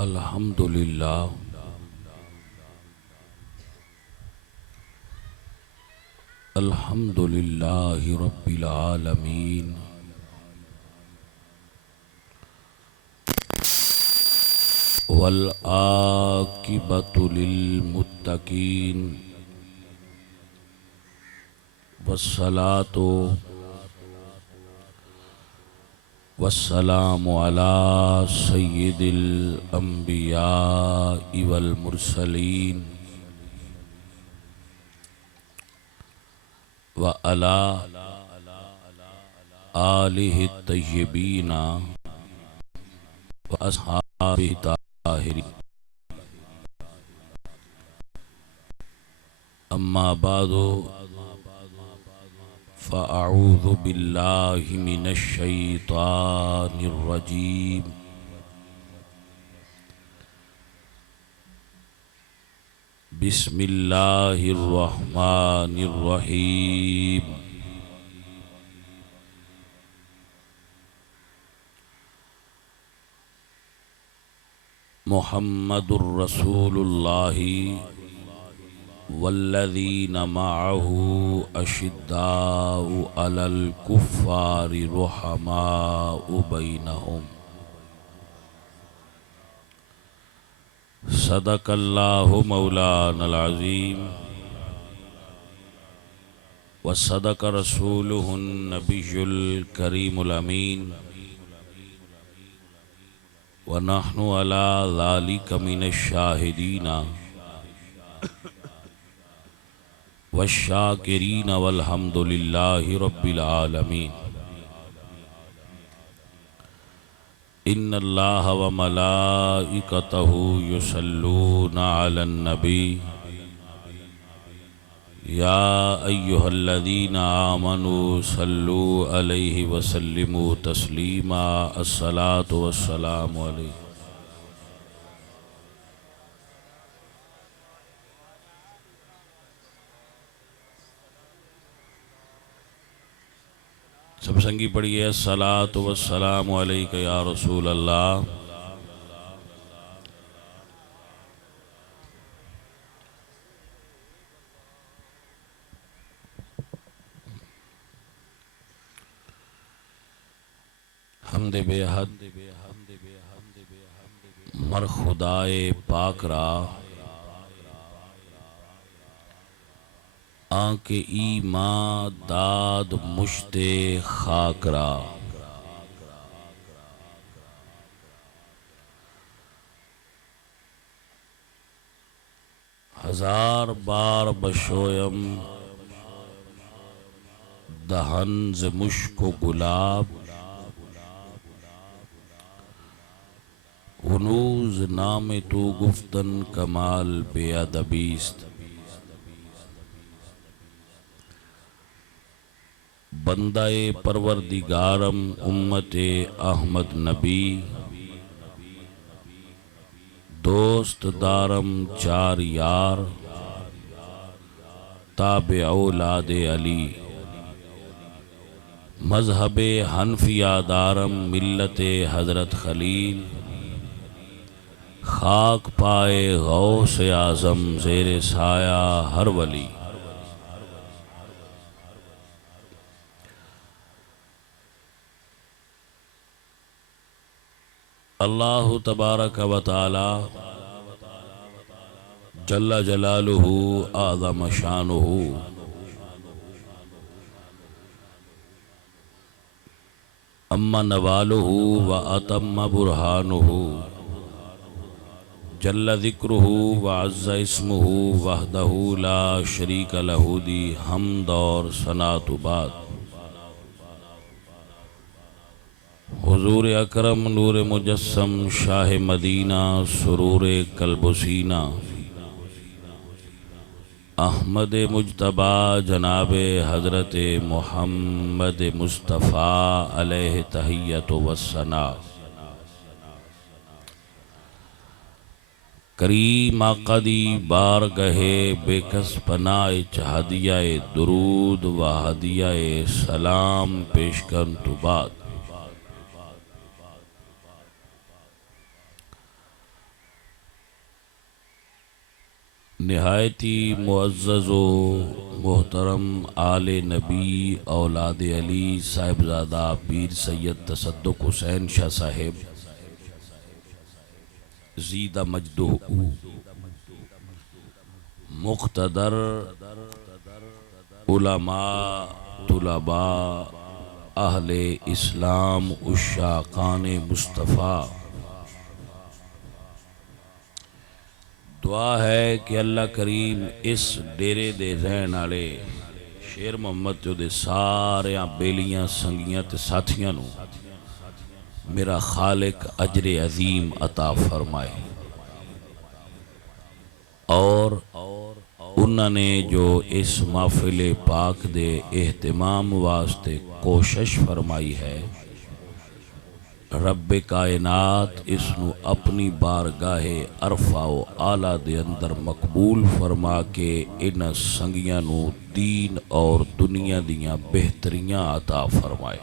الحمد للہ الحمد للہ رب العالمین والعاقبۃ للمتقین والصلاۃ والسلام علی سید الانبیاء والمرسلین وعلی آلہ الطیبین واصحابہ الطاہرین اما بعد فاعوذ باللہ من الشیطان الرجیم بسم اللہ الرحمن الرحیم محمد الرسول اللہ والذین معه اشداء علی الکفار رحماء بینہم صدق اللہ مولانا العظیم وصدق رسولہ النبی الکریم الامین ونحن علی ذلک من الشاہدین والشاکرین والحمد للہ رب العالمین ان اللہ وملائکتہ یصلون علی النبی یا ایہا الذین آمنوا صلوا علیہ وسلموا تسلیما الصلاة والسلام علیہ سب سنگی پڑھیے الصلاۃ والسلام علیک یا رسول اللہ حمد بے حد مر خدائے پاک را آنکھ ایمان داد مشت خاک را ہزار بار بشویم دہن ز مشک و گلاب ہنوز نام تو گفتن کمال بے ادبیست بندہ پروردگارم امت احمد نبی دوست دارم چار یار تابع اولاد علی مذہب حنفیہ دارم ملت حضرت خلیل خاک پائے غوث اعظم زیر سایہ ہر ولی اللہ تبارک و تعالی جل جلالہ اعظم شانہ اما نوالہ و اتم برہانہ جل ذکرہ وعز اسمہ وحدہ لا شریک لہ دی حمد اور ثناء بعد حضور اکرم نور مجسم شاہ مدینہ سرور قلب و سینہ احمد مجتبی جناب حضرت محمد مصطفیٰ علیہ تحیت و ثناء کریم آقا دی بارگاہ بے کس پناہ ہدیہ درود و ہدیہ سلام پیش کرن تو بعد نہایتی معزز و محترم آل نبی اولاد علی صاحبزادہ پیر سید تصدق حسین شاہ صاحب زیدہ مجدہ مقتدر علماء طلباء اہل اسلام عشاقان مصطفیٰ، دعا ہے کہ اللہ کریم اس ڈیرے دے رہن والے شیر محمد جو دے سارے بیلیاں سنگیاں تے ساتھیاں نو میرا خالق اجر عظیم عطا فرمائے، اور انہوں نے جو اس محفل پاک دے اہتمام واسطے کوشش فرمائی ہے، رب کائنات اس نو اپنی بارگاہ عرفہ و اعلیٰ دے اندر مقبول فرما کے ان سنگیاں نو دین اور دنیا دیاں بہتریاں عطا فرمائے۔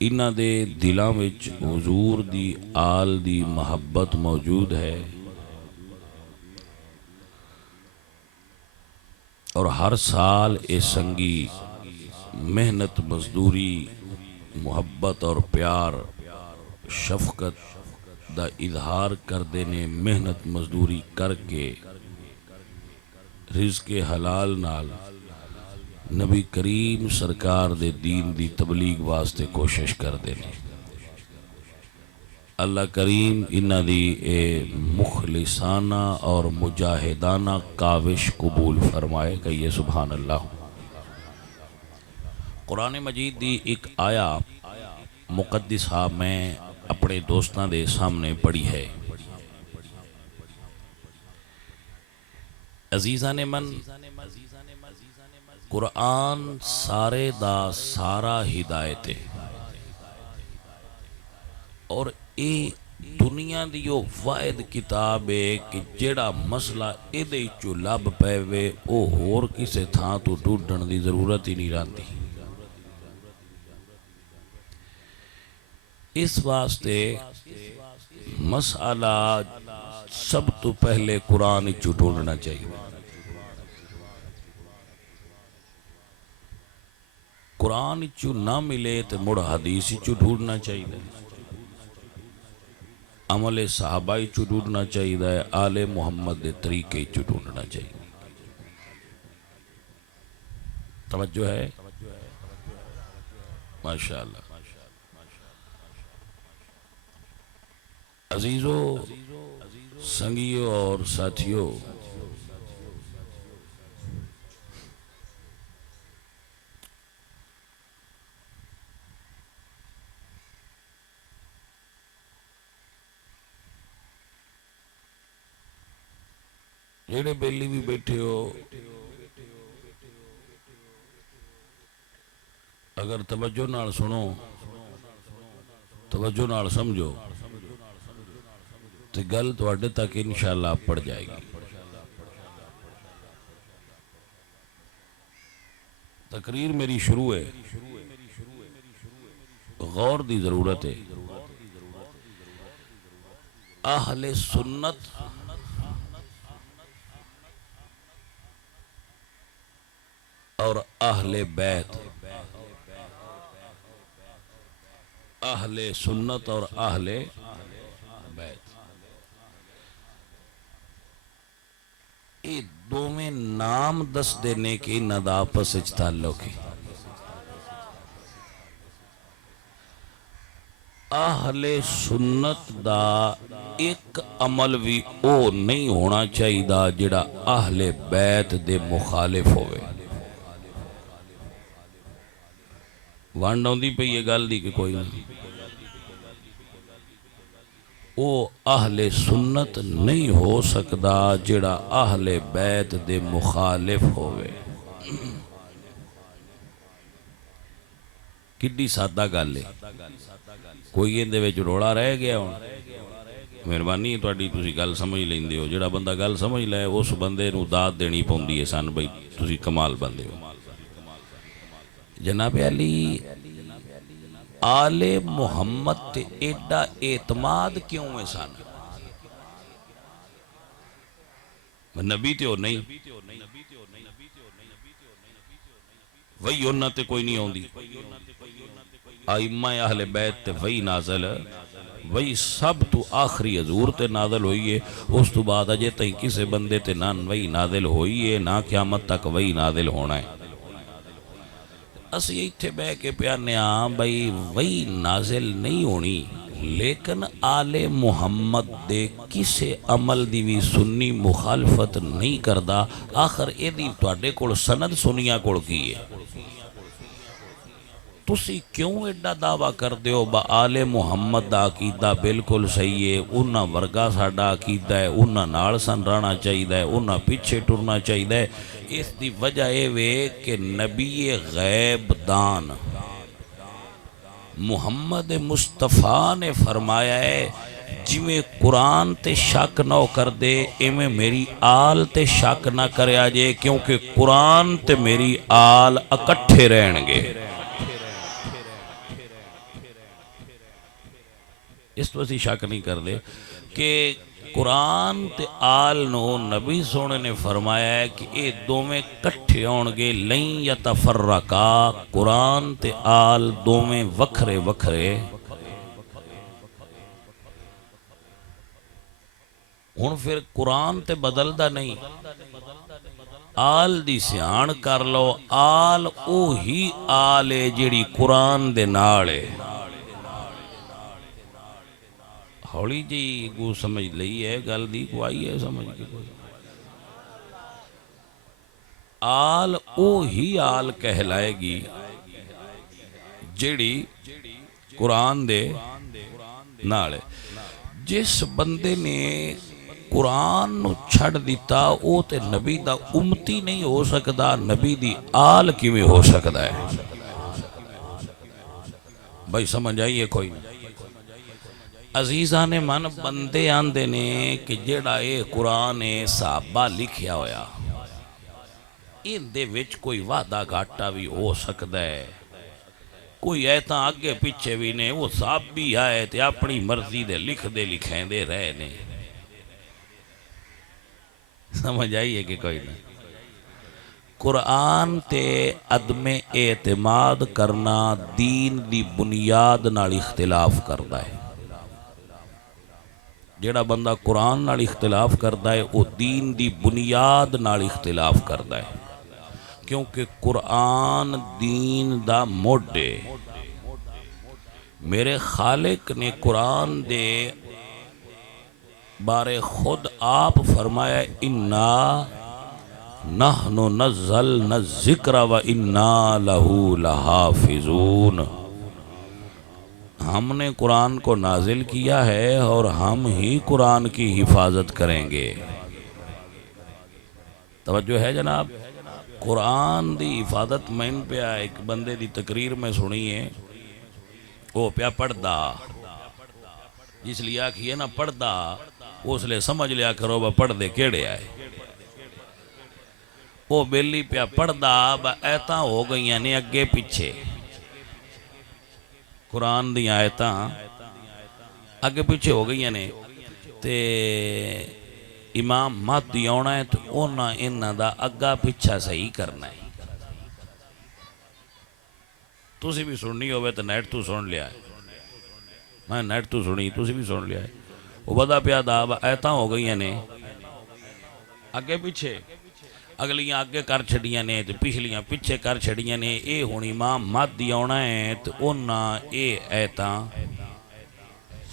انہاں دے دلاں وچ حضور دی آل دی محبت موجود ہے، اور ہر سال اے سنگی محنت مزدوری محبت اور پیار شفقت دا اظہار کر دینے، محنت مزدوری کر کے رزق حلال نال نبی کریم سرکار دے دین دی تبلیغ واسطے کوشش کر دینے۔ اللہ کریم انہ دی اے مخلصانہ اور مجاہدانہ کاوش قبول فرمائے، کہیے سبحان اللہ۔ قرآن مجید دی ایک آیا مقدسہ میں اپنے دوستاں دے سامنے پڑھی ہے۔ عزیزان من، قرآن سارے دا سارا ہدایت ہے، اور اے دنیا دیو واحد کتاب ہے کہ جیڑا مسئلہ ایدے چو لب پیوے او ہور کسے تھاں تو ڈھونڈن دی ضرورت ہی نہیں رہتی۔ اس واسطے مسئلہ سب تو پہلے قرآن چو ڈھونڈنا چاہیے۔ قرآن چو نہ ملے تو مڑ حدیث چو ڈھونڈنا چاہیے، عمل صحابہ چو ڈھونڈنا چاہیے، آل محمد دے طریقے چو ڈھونڈنا چاہیے۔ توجہ ہے؟ ماشاءاللہ۔ عزیزو، سنگیو اور ساتھیو، جیڑے بیلی بھی بیٹھے ہو، اگر توجہ نال سنو، توجہ نال سمجھو تو گل تواڈے تک انشاءاللہ پڑ جائے گی۔ تقریر میری شروع ہے، غور دی ضرورت ہے۔ اہل سنت اور اہل بیت، اہل سنت اور اہل بیت، یہ دو میں نام دس دینے کے ندا آپس وچ تعلق ہے۔ اہل سنت دا ایک عمل بھی او نہیں ہونا چاہیے جڑا اہل بیت دے مخالف ہوئے۔ وانڈ آؤندی پہ یہ گل دی کہ کوئی نہیں، او اہل سنت نہیں ہو سکدا جڑا اہل بیت دے مخالف ہوئے۔ کڈی سادہ گل ہے، کوئی اندے وچ روڑا رہ گیا ہوں، مہربانی تواڈی تسی گل سمجھ لیندے ہو، جڑا بندہ گل سمجھ لے اس بندے نو داد دینی پوندی ہے سن بھئی تسی کمال بندے ہو۔ جناب علی، آل محمد تے ایڈا اعتماد کیوں ہے سن؟ نبی تے وہ نہیں وہی انہاں تے کوئی نہیں ہوندی ائمہ اہل بیت تے وہی نازل وہی سب تو آخری حضور تے نازل ہوئی ہے اس تو بعد اجے تائیں کسے بندے تے نہ وہی نازل ہوئی ہے نہ قیامت تک وہی نازل ہونا ہے اسی ایتھے بہ کے پیانے ہاں بھئی وہی نازل نہیں ہونی لیکن آل محمد دے کسے عمل دی بھی سنی مخالفت نہیں کردہ آخر اے دی تواڈے کول سند سنیاں کول کی ہے تسی کیوں ایڈا دعویٰ کر دیو با آل محمد دا عقیدہ بالکل صحیح ہے انہاں ورگا ساڈا عقیدہ ہے انہاں نال سن رہنا چاہیے انہاں پیچھے ٹرنا چاہیے اس دی وجہ اے وے کہ نبی غیب دان محمد مصطفیٰ نے فرمایا ہے جی میں قرآن تے شک نہ کر دے ایمیں میری آل تے شک نہ کرے آجے کیونکہ قرآن تے میری آل اکٹھے رہن گے اس تو اسی شک نہیں کر دے کہ قرآن تے آل نو نبی سونے نے فرمایا ہے کہ اے دومیں کٹھے ہونگے لن یتفرقا قرآن تے آل دومیں وکھرے وکھرے ہن پھر قرآن تے بدل دا نہیں آل دی سیان کر لو آل اوہی آل ہے جیڑی قرآن دے نالے ہولی جی گو سمجھ لئی ہے گل دی کو آئی ہے سمجھ کے کوئی آل اوہی آل کہلائے گی جیڑی قرآن دے نالے جس بندے نے قرآن نو چھڑ دیتا او تے نبی دا امتی نہیں ہو سکدا نبی دی آل کیویں ہو سکدا ہے بھائی سمجھ آئیے کوئی نہیں عزیزان من بندے آندے نے کہ جیڑا اے قرآن صحابہ لکھیا ہویا ان دے وچ کوئی وعدہ گھاٹا بھی ہو سکتا ہے کوئی ایتا آگے پیچھے بھی نے وہ صاحب بھی آئے تے اپنی مرضی دے لکھ دے لکھیں دے رہے نے سمجھ آئیے کہ کوئی نہیں قرآن تے عدم اعتماد کرنا دین دی بنیاد نال اختلاف کرتا ہے جیڑا بندہ قرآن نال اختلاف کرتا ہے وہ دین دی بنیاد نال اختلاف کرتا ہے کیونکہ قرآن دین دا موڈے میرے خالق نے قرآن دے بارے خود آپ فرمایا اِنَّا نَحْنُ نَزَّلْنَا الذِّكْرَ وَإِنَّا لَهُ لَحَافِظُونَ ہم نے قرآن کو نازل کیا ہے اور ہم ہی قرآن کی حفاظت کریں گے توجہ ہے جناب قرآن دی حفاظت میں پہ ایک بندے دی تقریر میں سنی ہے وہ پیا پڑھ دا جس لیے آکھیے نا پڑھ دا اس لئے سمجھ لیا کرو با پڑھ دے کیڑے آئے وہ بیلی پیا پڑھ دا با ایتا ہو گئی یعنی اگے پیچھے قرآن دی آیتاں اگے پیچھے ہو گئی یعنی تے امام مہدی آنا ہے تو انہاں انہاں دا اگا پیچھا صحیح کرنا ہے تسی بھی سننی ہوئے تو نیٹ تو سن لیا ہے میں نیٹ تو سنی تسی بھی سن لیا ہے وہ بدا پیا دا ایتاں ہو گئی یعنی اگے پیچھے اگلیاں اگے کر چھڑیاں نے تو پچھلیاں پیچھے کر چھڑیاں نے اے ہون امام مہدی آنا ہے تو انہاں اے ایتاں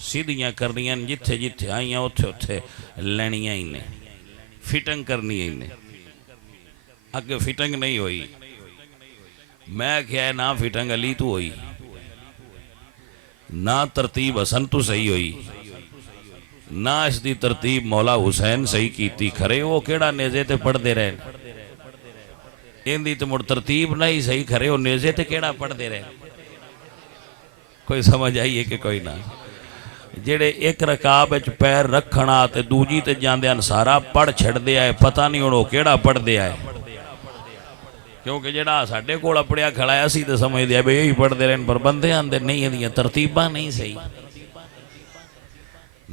سیدھیاں کرنیاں جتھے جتھے آئیاں اتھے اتھے لینیاں ہی نے فٹنگ کرنی ہی نے اگے فٹنگ نہیں ہوئی میں کیا ہے نہ فٹنگ علی تو ہوئی نہ ترتیب حسن تو صحیح ہوئی نہ اس دی ترتیب مولا حسین صحیح کیتی کھرے وہ کیڑا نیزے تے پڑھ دے رہے ان دی تو مڑ ترتیب نہیں صحیح کھرے وہ نیزے تے کیڑا پڑھ دے رہے کوئی سمجھ آئیے کہ کوئی نہ جیڑے ایک رکاب اچ پیر رکھنا تے دوجی تے جاندے انسارا پڑھ چھڑ دے آئے پتہ نہیں انہوں کیڑا پڑھ دے آئے کیونکہ جیڑا ساڑھے کوڑا پڑیا کھڑایا سی تے سمجھ دیا بے یہی پڑھ دے رہے پر بندے آندے نہیں ہیں ترتیبہ نہیں صحیح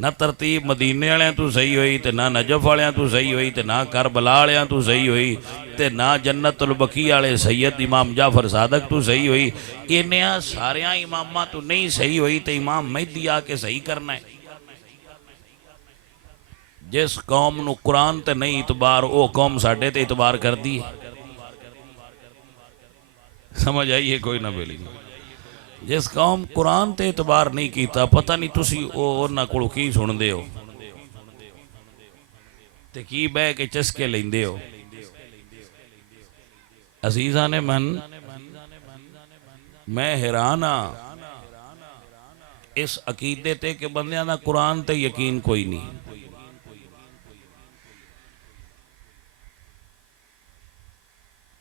نہ ترتیب مدینے والوں تو صحیح ہوئی تے نہ نجف والوں تو صحیح ہوئی تے نہ کربلا والوں تو صحیح ہوئی تے نہ جنت البقیع والے سید امام جعفر صادق تو صحیح ہوئی. انہاں ساریاں اماماں تو نہیں صحیح ہوئی تے امام مہدی آ کے صحیح کرنا ہے. جس قوم نو قرآن تے نہیں اعتبار او قوم ساڈے تے اعتبار کر دی. سمجھ آئیے کوئی نہ بیلی. جس قوم قرآن تے اعتبار نہیں کیتا پتہ نہیں تسی اونا کولو کی سن دے ہو تے کی بے کے چسکے لیندے ہو. عزیزان من میں حیران ہاں اس عقیدے تے کہ بندیاں دا قرآن تے یقین کوئی نہیں.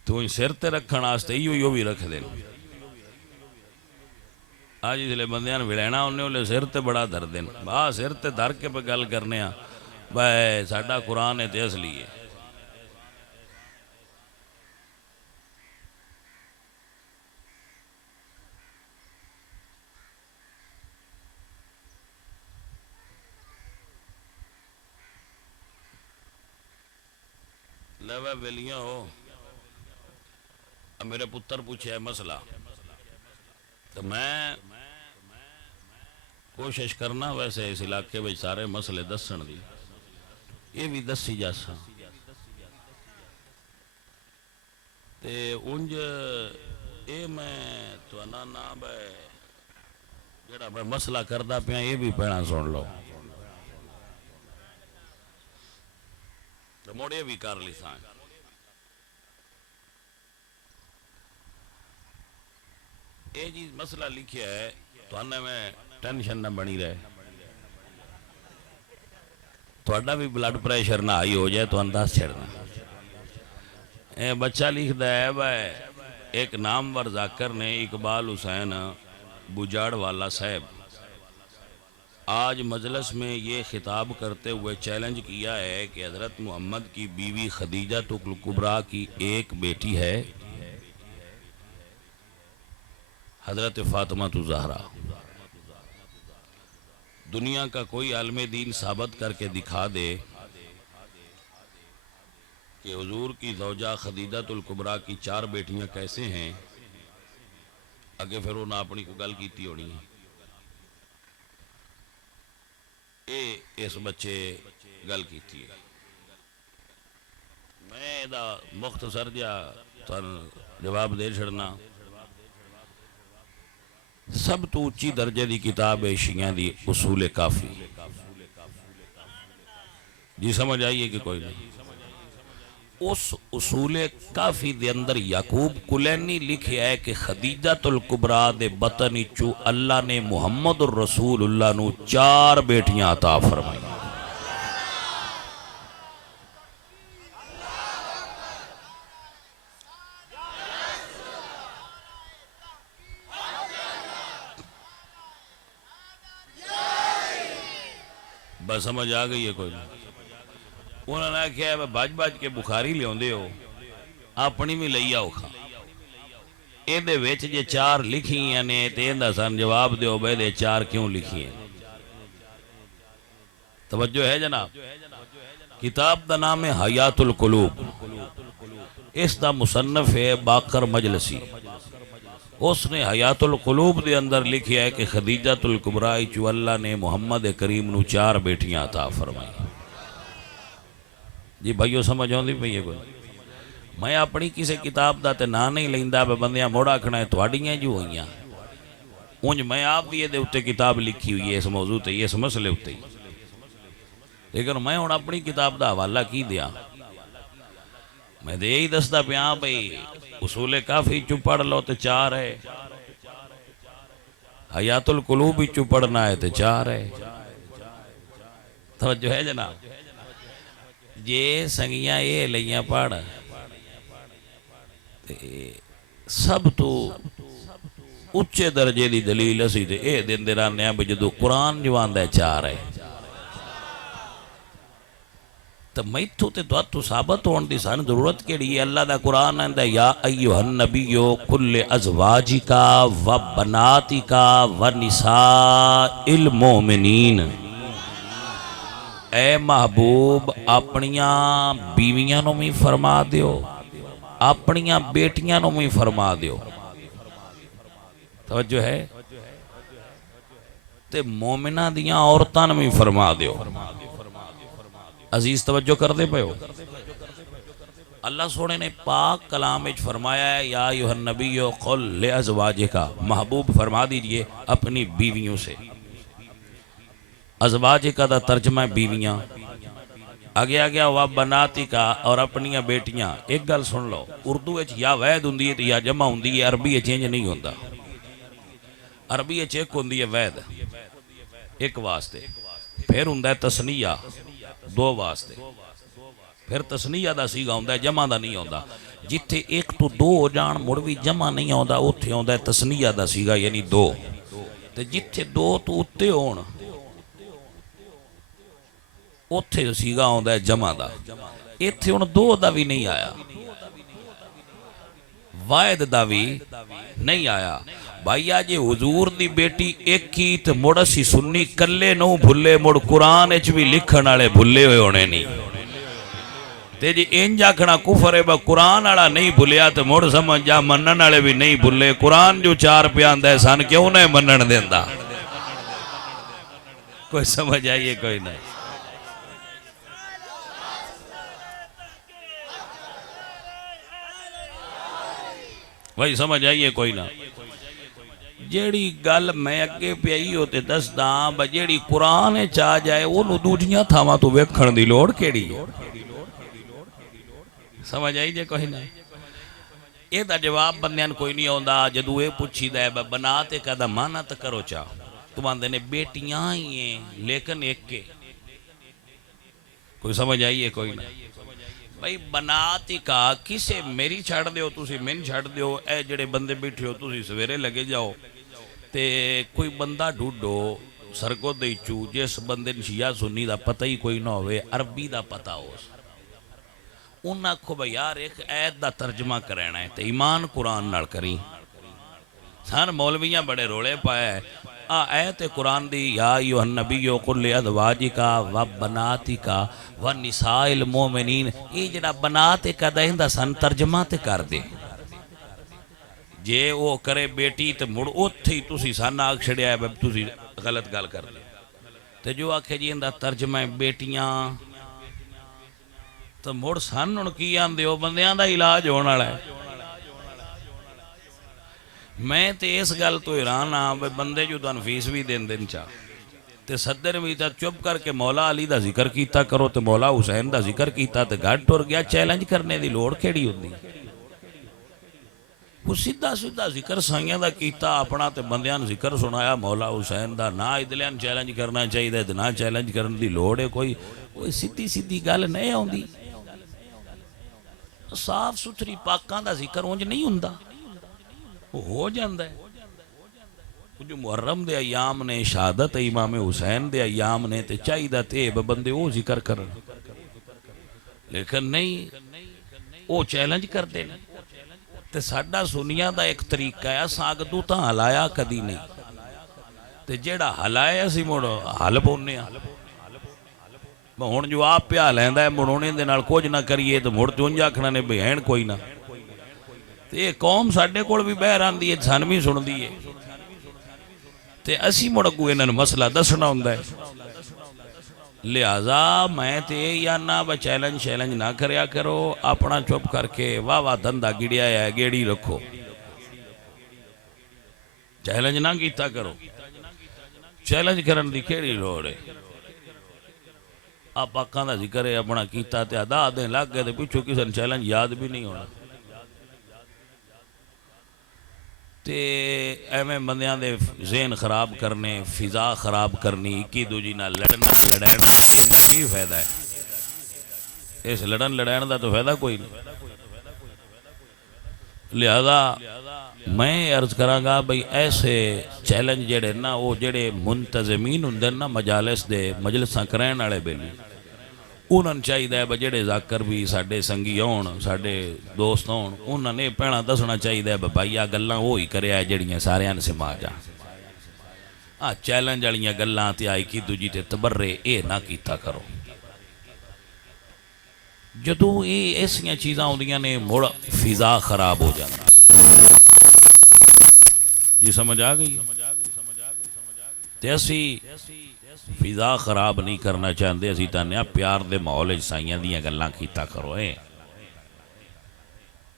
تو ان سر تے رکھن آستے ہی بھی رکھ دیں. آج اس لئے بندیاں وڑینا انہیں انہیں سر تے بڑا در دیں. سر تے در کے پہ گل کرنے ہاں بھائی ساڑھا قرآن ہے تے اس لیے. لے ویلیاں ہو میرے پتر پوچھے ہے مسئلہ تو میں کوشش کرنا ویسے اس علاقے میں سارے مسئلے دسن دی یہ بھی دسی جاسا تے انج اے میں تو انانا بے جڑا میں مسئلہ کردہ پیا یہ بھی پہنا سن لو تو موڑے بھی کر لی سائیں. یہ جی مسئلہ لکھیا ہے تو انہیں میں ٹینشن نہ بنی رہے تو اڈا بھی بلڈ پریشر نہ آئی ہو جائے تو انداز چھڑنا. اے بچہ لکھ دا ہے بھائی ایک نامور ذاکر نے اقبال حسین بجاڑ والا صاحب آج مجلس میں یہ خطاب کرتے ہوئے چیلنج کیا ہے کہ حضرت محمد کی بیوی خدیجہ کبریٰ کی ایک بیٹی ہے حضرت فاطمہ زہرا. دنیا کا کوئی عالم دین ثابت کر کے دکھا دے کہ حضور کی زوجہ خدیجہ کبریٰ کی 4 بیٹیاں کیسے ہیں. اگے پھر انہوں نے اپنی کو گل کیتی ہونی ہے. اس بچے گل کیتی ہے. میں دا مختصر جا جواب دے چھڑنا. سب تو اونچی درجے دی کتاب ہے شیعہ دی اصول کافی. جی سمجھ آئیے کہ کوئی نہیں. اس اصول کافی دے اندر یعقوب کلینی لکھے ہے کہ خدیجہ کبریٰ دے بطن چو اللہ نے محمد الرسول اللہ نو 4 بیٹیاں عطا فرمائی. بس سمجھ آ گئی ہے کوئی نہیں. انہوں نے کہا ہے باج باج کے بخاری لے ہوندے ہو اپنی بھی لئی آؤ کھا اے دے ویچ جے 4 لکھی ہیں نے تے اندہ سن جواب دے ہو بے دے 4 کیوں لکھی ہیں. توجہ ہے جناب. کتاب دا نام ہے حیات القلوب. اس دا مصنف ہے باقر مجلسی. اس نے حیات القلوب دے اندر لکھیا ہے کہ خدیجہ کبریٰ چو اللہ نے محمد کریم نو 4 بیٹیاں عطا فرمائی. جی بھائیو سمجھ ہوندی پئی ہے کوئی. میں اپنی کسی کتاب دا تے نا نہیں لیندا بے بندیاں موڑا کھنا ہے تواڈیاں جو ہوئیاں. انج میں آپ بھی دے اتے کتاب لکھی ہوئی ہے اس موضوع تے اس مسئلے اتے. لیکن میں ہن اپنی کتاب دا حوالہ کی دیا. میں دے ہی دستا پیا بھئی اصول کافی چو پڑھ لو تے 4 ہے. حیات القلوب چو پڑھنا ہے تے 4 ہے. توجہ ہے جناب. یہ سنگیاں یہ لیاں پڑھ سب تو اچھے درجے دی دلیل اسی تے اے دن دیرانے ہیں بجدو قرآن جوان دے 4 ہے. تو میتھو تے تو ثابت ہون دی سان ضرورت کے لیے اللہ دا قرآن ہے یا ایوہ النبیو کل ازواجکا و بناتکا و نساء المومنین اے محبوب اپنیاں بیویاں نو بھی فرما دیو اپنیاں بیٹیاں نو بھی فرما دیو توجہ ہے تے مومنہ دیاں عورتاں بھی فرما دیو عزیز توجہ کر دے پہو اللہ سونے نے پاک کلام وچ فرمایا ہے یا ایھا النبی قل لازواجک محبوب فرما دیجئے اپنی بیویوں سے ازواجک دا ترجمہ بیویاں آگے آگیا وا بناتی کا اور اپنیاں بیٹیاں ایک گل سن لو اردو وچ یا وید ہوندی ہے یا جمع ہوندی ہے عربی چینج نہیں ہوندا عربی ایک ہوندی ہے وید ایک واسطے پھر ہوندا ہے تسنیہ دو واسطے پھر تسنیہ دا سیگا ہوندا ہے جمع دا نہیں ہوندا جتھے ایک تو دو ہو جان مڑ بھی جمع نہیں ہوندا اوتھے ہوندا ہے تسنیہ دا سیگا یعنی دو تے جتھے دو تو اتے ہون اوتھے سیگا ہوندا ہے جمع دا ایتھے ہن دو دا بھی نہیں آیا واحد دا بھی نہیں آیا بھائی آج حضور دی بیٹی ایک ہی تے مڑ اسی سنی کلے نو بھلے مڑ قرآن اچ بھی لکھن والے بھلے ہوئے ہونے نہیں تے جی انج آکھنا کفر ہے با قرآن والا نہیں بھلیا تے مڑ سمجھ جا منن والے بھی نہیں بھلے قرآن جو چار پیاندا ہے سن کیوں نہیں منن دیندا کوئی سمجھ آئیے کوئی نہیں بھائی سمجھ آئیے کوئی نہ جیڑی گل میں اگے پیائی ہوتے دس داں با جیڑی قرآن چاہ جائے وہ دوجیاں تھاواں تو ویکھن دی لوڑ کیڑی سمجھ آئی جے کوئی نہ یہ دا جواب بندیاں کوئی نہیں ہوندا جدو یہ پوچھی دے بناتے کا دا مانا تا کرو چاہ تو باندے نے بیٹیاں ہی ہیں لیکن ایک کے کوئی سمجھ آئیے کوئی نہ بھائی بناتی کا کسے میری چھڑ دیو تُسی من چھڑ دیو اے جڑے بندے بیٹھے ہو تُسی سویرے لگے جاؤ تے کوئی بندہ ڈھوڈو سرگو دیچو جس بندے شیعہ سنی دا پتہ ہی کوئی نہ ہوئے عربی دا پتہ ہو انہاں کو بھئی یار ایک عید دا ترجمہ کرینا ہے تے ایمان قرآن نال کری سان مولویاں بڑے روڑے پائے آیت قرآن دی یا ایھا النبی قل لازواجک و بناتک و نساء المؤمنین یہ جڑا بناتک دا ہندا سن ترجمہ تے کر دے جے وہ کرے بیٹی تے مڑ اوتھے ہی تسی سن آکھ چھڑیا ہے تسی غلط گل کر دے تے جو آکھے جی ہندا ترجمہ بیٹیاں تو مڑ سن ان کی آندے ہو بندیاں دا علاج ہونا ہے میں تے اس گل تو حیران ہاں بندے جو تنفیس بھی دین چاہ تے صدر بھی تا چپ کر کے مولا علی دا ذکر کیتا کرو تے مولا حسین دا ذکر کیتا تے گھٹ ٹر گیا چیلنج کرنے دی لوڑ کیڑی ہوندی وہ سیدھا سیدھا ذکر سائیاں دا کیتا اپنا تے بندیاں ذکر سنایا مولا حسین دا نہ ادلیاں چیلنج کرنا چاہیے تے نہ چیلنج کرنے دی لوڑ ہے کوئی سیدھی سیدھی گل نہیں ہوندی صاف ستھری پاکاں دا ذکر اونج نہیں ہوندا ہو جاندہ ہے جو محرم دے ایام نے شہادت امام حسین دے ایام نے تے چاہی دا تے بندے وہ ذکر کرن لیکن نہیں وہ چیلنج کر دے تے ساڈا سنیاں دا ایک طریقہ ہے ساگ دو تا ہلایا کدی نہیں تے جیڑا ہلایا سی مڑ حل پونے ہون جو آپ پیا لیندہ ہے مڑونے دے نال کچھ نہ کریے تو مڑ چونج آکھنا نے بہن کوئی نہ تے قوم ساڈے کول بھی بہر آندی ہے سن بھی سن دی ہے تے اسی مڑ کو انہاں مسئلہ دسنا ہوندا ہے لہذا میں تے یا نہ با چیلنج نہ کریا کرو اپنا چپ کر کے واہ واہ دھندا گڑیا ہے گیڑی رکھو چیلنج نہ کیتا کرو چیلنج کرن دی کیڑی لوڑ ہے آپ آقاں دا ذکر ہے اپنا کیتا تے ادا دیں لگ گئے تے پچھو کسی چیلنج یاد بھی نہیں ہونا تے ایویں بندیاں دے ذہن خراب کرنے فضا خراب کرنی کی دوجی نہ لڑنا لڑینا اس دا کی فائدہ ہے اس لڑن لڑین دا تو فائدہ کوئی نہیں لہذا میں عرض کراں گا بھئی ایسے چیلنج جڑے نا وہ جڑے منتظمین ہوندے نا مجالس دے مجلساں کرین والے بیلی انہاں چاہیے ہے جڑے ذاکر بھی ساڈے سنگی ہون ساڈے دوست ہون انہاں نے پہنا دسنا چاہیے بھائی آ گلاں وہی کریا جڑیاں ساریاں نے سما جا چیلنج والیاں گلاں تے آئی کی دوجی تے تبرے اے نہ کیتا کرو جدوں یہ ایسیاں چیزاں آدیاں نے مڑ فضا خراب ہو جانا. جی سمجھ آ گئی. تے اسی فضا خراب نہیں کرنا چاہتے. اسی تانے پیار دے ماحول سائیاں دیاں گلاں کیتا کرو.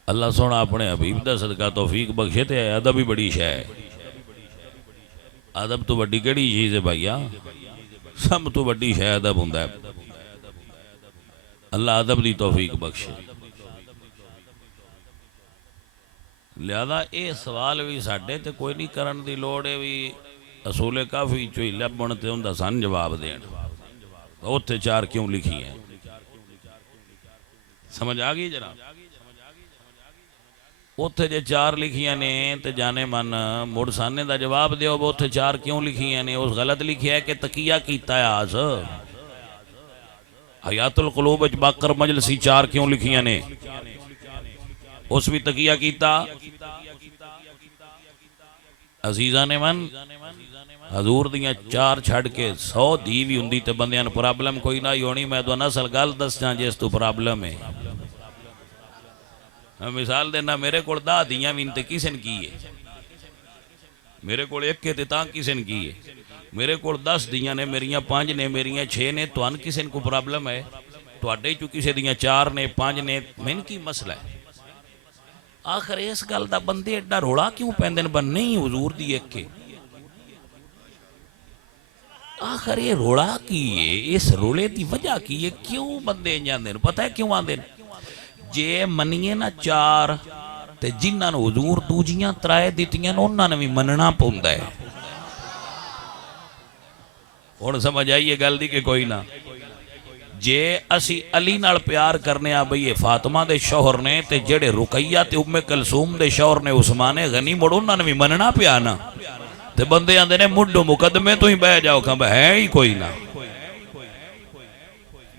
اللہ سونا اپنے حبیب دا صدقہ توفیق بخشے. تے ادب ہی بڑی شے ہے. ادب تو بڑی کیڑی چیز ہے بھائیا؟ سب تو بڑی شے ادب ہوندا ہے. اللہ ادب دی توفیق بخشے. لہذا اے سوال بھی ساڈے تے کوئی نہیں کرن دی لوڑ ہے. بھی اصول کافی چوئی لبن تے ہوندا سن جواب دین. اوتھے 4 کیوں لکھی ہیں؟ سمجھ آ گئی جناب؟ اوتھے جے 4 لکھیاں نے تے جانے من مڑ سانے دا جواب دیو. اوتھے 4 کیوں لکھیاں نے؟ اس غلط لکھیا ہے کہ تقیہ کیتا ہے. آج حیات القلوب اچ باقر مجلسی 4 کیوں لکھیاں نے؟ اس بھی تقیہ کیتا. عزیزان من حضور دیاں 4 چھڑ کے 100 دی بھی ہوندی تے بندیاں نوں پرابلم کوئی نہ ہونی. میں تو اصل گل دساں جس تو پرابلم ہے. مثال دینا میرے کو 10 دیاں بھی تے کسے نے کی ہے؟ میرے کو 1 کے تے تاں کسے نے کی ہے؟ میرے کو 10 دیاں نے میریاں 5 نے میریاں 6 نے. تو ان کسے کو پرابلم ہے؟ تو اڈے چو کسے دیاں 4 نے 5 نے. میں کی مسئلہ ہے؟ آخر اس گل دا بندے ایڈا روڑا کیوں پیندن بن نہیں حضور دی 1 کے؟ آخر یہ روڑا کی ہے؟ اس رولے دی وجہ کی ہے؟ کیوں بندے جاندے؟ پتہ ہے کیوں آندے؟ جے منیے نا 4 تے جنہاں نو حضور دوجیاں 3 دتیاں انہاں نے بھی مننا پوندا ہے. ہن سمجھ آئیے گل دی کہ کوئی نہ؟ جے اسی علی نال پیار کرنے بھئی یہ فاطمہ دے شوہر نے تے جڑے رقیہ تے ام کلثوم دے شوہر نے عثمان غنی مڑ انہاں نے بھی مننا پیا نا. تے بندے آندے نے مڈو مقدمے تو ہی بہ جاؤ. کھا ہے ہی کوئی نہ.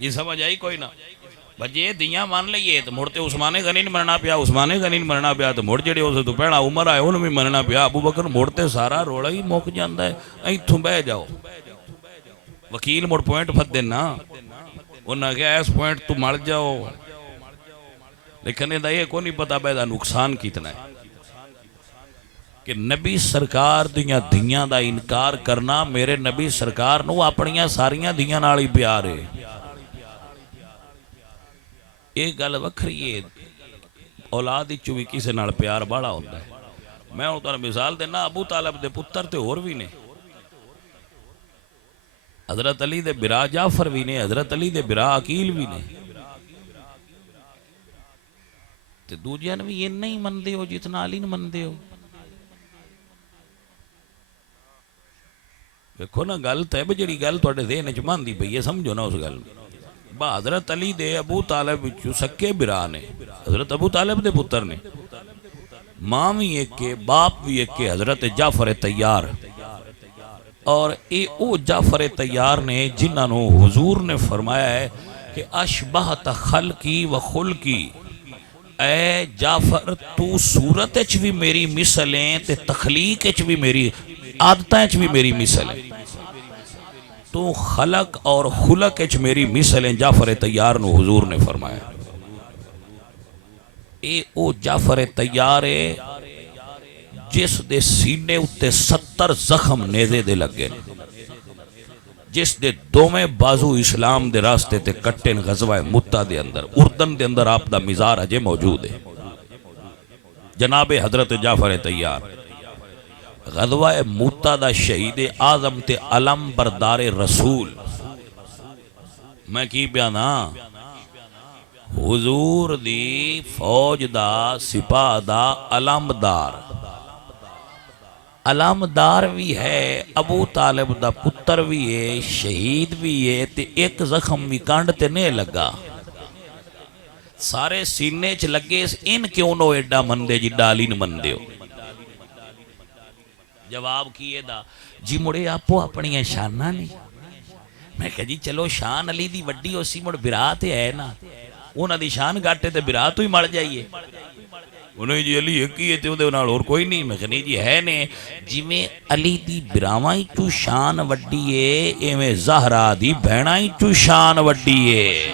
یہ سمجھ آئی کوئی نہ؟ بجے دیاں مان لئیے تو مڑتے عثمان غنی نے مرنا پیا. عثمان غنی نے مرنا پیا تو مڑ جڑے اسے تو پہلا عمر آئے انہوں بھی مرنا پیا. ابو بکر مڑتے سارا روڑا ہی موک جاندہ ہے. ایتھوں بہ جاؤ. وکیل مڑ پوائنٹ پھت دینا. انہاں کہا اس پوائنٹ تو مر جاؤ. لیکن یہ کو نہیں پتا بیدہ نقصان کتنا ہے کہ نبی سرکار دیاں دیاں دا انکار کرنا. میرے نبی سرکار نو اپنیاں ساریاں دیاں نالی پیار ہے. ایک گل وکھری ہے اولاد چوی کسے نال پیار بڑا ہوتا ہے. میں انہوں نے مثال دینا. ابو طالب دے پتر تے اور بھی نے. حضرت علی دے برا جعفر بھی نے. حضرت علی دے برا عقیل بھی نے. تے دوجیان بھی یہ نہیں مندے ہو جتنا علی نے مندے ہو. دیکھو نا گل تے بجڑی گل توڑے ذہن چ مان دی پئی ہے. سمجھو نا اس گل. حضرت علی دے ابو طالب سکے برا نے. حضرت ابو طالب دے پتر نے. ماں بھی ایک کے باپ بھی ایک کے. حضرت جعفر طیار. اور اے او جعفر طیار نے جنہاں نو حضور نے فرمایا ہے کہ اشبہت خلقی و خلقی. اے جعفر تو صورت اچ بھی میری مثل ہیں تے تخلیق اچ بھی میری عادتیں اچ بھی میری مثل ہیں. تو خلق اور خلق اچ میری مثل ہیں. جعفر طیار نو حضور نے فرمایا. اے او جعفر طیار ہے جس دے سینے اتے 70 زخم نیزے دے لگے. جس دے دومیں بازو اسلام دے راستے تے کٹن غزوہ متہ دے اندر. اردن دے اندر آپ دا مزار اجے موجود ہے. جناب حضرت جعفر طیار غزوہ متہ دا شہید اعظم تے علم بردار رسول. میں کی بیانا حضور دی فوج دا سپاہ دا علمدار. علمدار بھی ہے. ابو طالب دا پتر بھی ہے. شہید بھی ہے. تے ایک زخم بھی کانڈ تے نہیں لگا. سارے سینے چ لگے. ان کیوں نو ایڈا مندے جی ڈالی نہ مندے ہو؟ جواب کیے دا جی مڑے آپو اپنی شانہ نہیں. میں کہا جی چلو شان علی دی وڈی ہو سی مڑ برات ہے نا. انہاں دی شان گاٹے تے برات ہوئی مڑ جائیے. انہیں جی علی ایک ہی ہے تے انہوں اور کوئی نہیں. میں کہا نہیں جی ہے نے. جی میں علی دی براوائی چو شان وڈی ہے ایویں زہرا دی بہنائی چو شان وڈی ہے.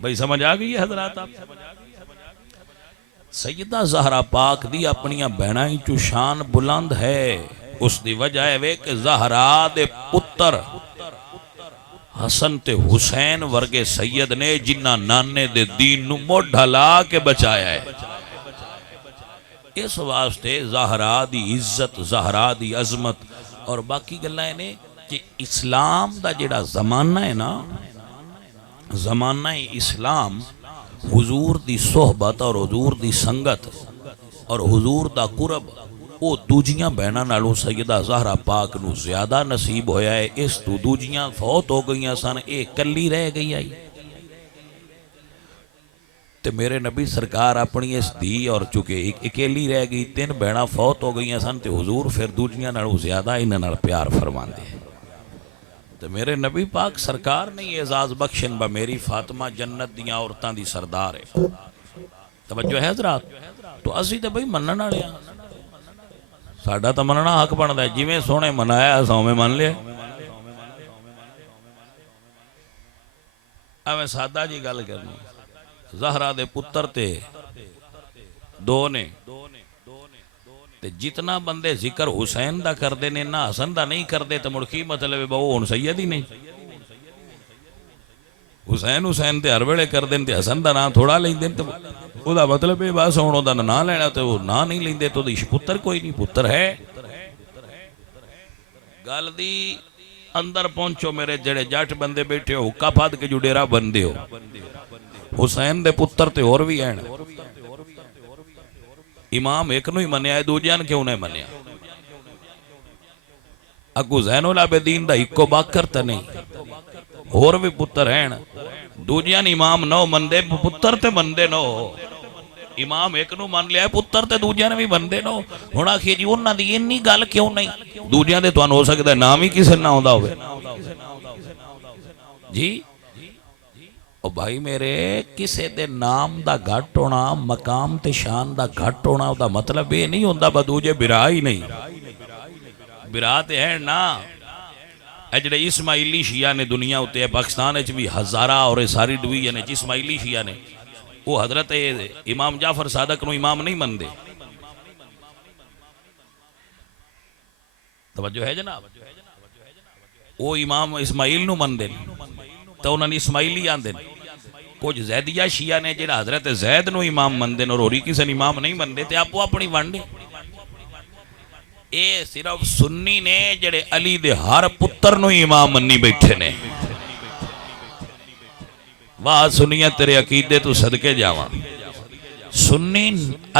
بھائی سمجھ آ گئی ہے حضرات آپ؟ سیدہ زہرا پاک دی اپنی بہناں چوں شان بلند ہے، اس دی وجہ ہے کہ زہرا دے پتر حسن تے حسین ورگے سید نے جنہ نانے دے دین نو موڑ ڈھلا کے بچایا ہے۔ اس واسطے زہرا دی عزت، زہرا دی عظمت اور باقی گلائیں نے کہ اسلام دا جڑا زمانہ ہے نا، زمانہ اسلام حضور دی صحبت اور حضور دی سنگت اور حضور دا قرب وہ دوجیاں بہناں نالوں سیدہ زہرا پاک نو زیادہ نصیب ہویا ہے۔ اس تو دوجیاں فوت ہو گئیاں سن، ایک کلی رہ گئی آئی تے میرے نبی سرکار اپنی اس دی اور چونکہ ایک اکیلی رہ گئی، تین بہناں فوت ہو گئیاں سن تے حضور پھر دوجیاں نالوں زیادہ انہاں نال پیار فرماندے تے میرے نبی پاک سرکار نے اعزاز بخشن با میری فاطمہ جنت دیاں عورتاں دی سردار ہے۔ توجہ ہے حضرات؟ تو اسی تے بھئی منن والے ہاں، ساڈا تو مننا حق بندا ہے، جویں سونے منایا اساں میں من لیا۔ میں سادہ جی گل کرنی، زہرا دے پتر تے دو نے تے جتنا بندے ذکر حسین دا کر دے نے نہ حسن دا نہیں کر دے تو مڑکی مطلب بہو ہن سید ہی نہیں۔ حسین حسین تے ہر ویلے کر دین تے حسن دا نام تھوڑا لیں دین تے او دا مطلب ہے بس ہن او دا نام لینا تے وہ نام نہیں لیندے تو دی پتر کوئی نہیں، پتر ہے۔ گل دی اندر پہنچو میرے جڑے جٹ بندے بیٹھے ہو، حکا پھاد کے جو ڈیرا بندے ہو، حسین دے پتر تے اور بھی ہیں۔ امام ایک نو ہی منیا ہے، دوجیان کیوں نہیں منیا؟ اگو زین العابدین دا ہکو باکر تے نہیں، اور بھی پتر ہیں، دوجیان امام نو مندے پتر تے مندے نو۔ امام ایک نو من لیا ہے، پتر تے دوجیان بھی مندے نو۔ ہونا کھے جی انہاں دی انی گل کیوں نہیں؟ دوجیان دے توان ہو سکتا ہے نام ہی کسے نہ ہوندا ہوئے جی۔ او بھائی میرے کسے دے نام دا گھٹ ہونا، مقام تے شان دا گھٹ ہونا دا مطلب یہ نہیں ہوندا بدوجے برا ہی نہیں، برا تے ہے نا۔ اجڑے اسماعیلی شیعہ نے دنیا ہوتے ہیں، پاکستان اچھ بھی ہزارہ اور ساری ڈویژن ہے اسماعیلی شیعہ نے، وہ حضرت امام جعفر صادق نو امام نہیں مندے۔ توجہ ہے جناب؟ وہ امام اسماعیل نو مندے تو انہوں نے اسماعیلی آندے۔ کچھ زیدیہ شیعہ نے جڑا حضرت زید نو امام مندے اور ہوری کسی نے امام نہیں مندے تے آپ اپنی ونڈے۔ اے صرف سنی نے جڑے علی دے ہر پتر نو امام منی بیٹھے نے۔ واہ سنیت تیرے عقیدے تو صدقے جاواں، سنی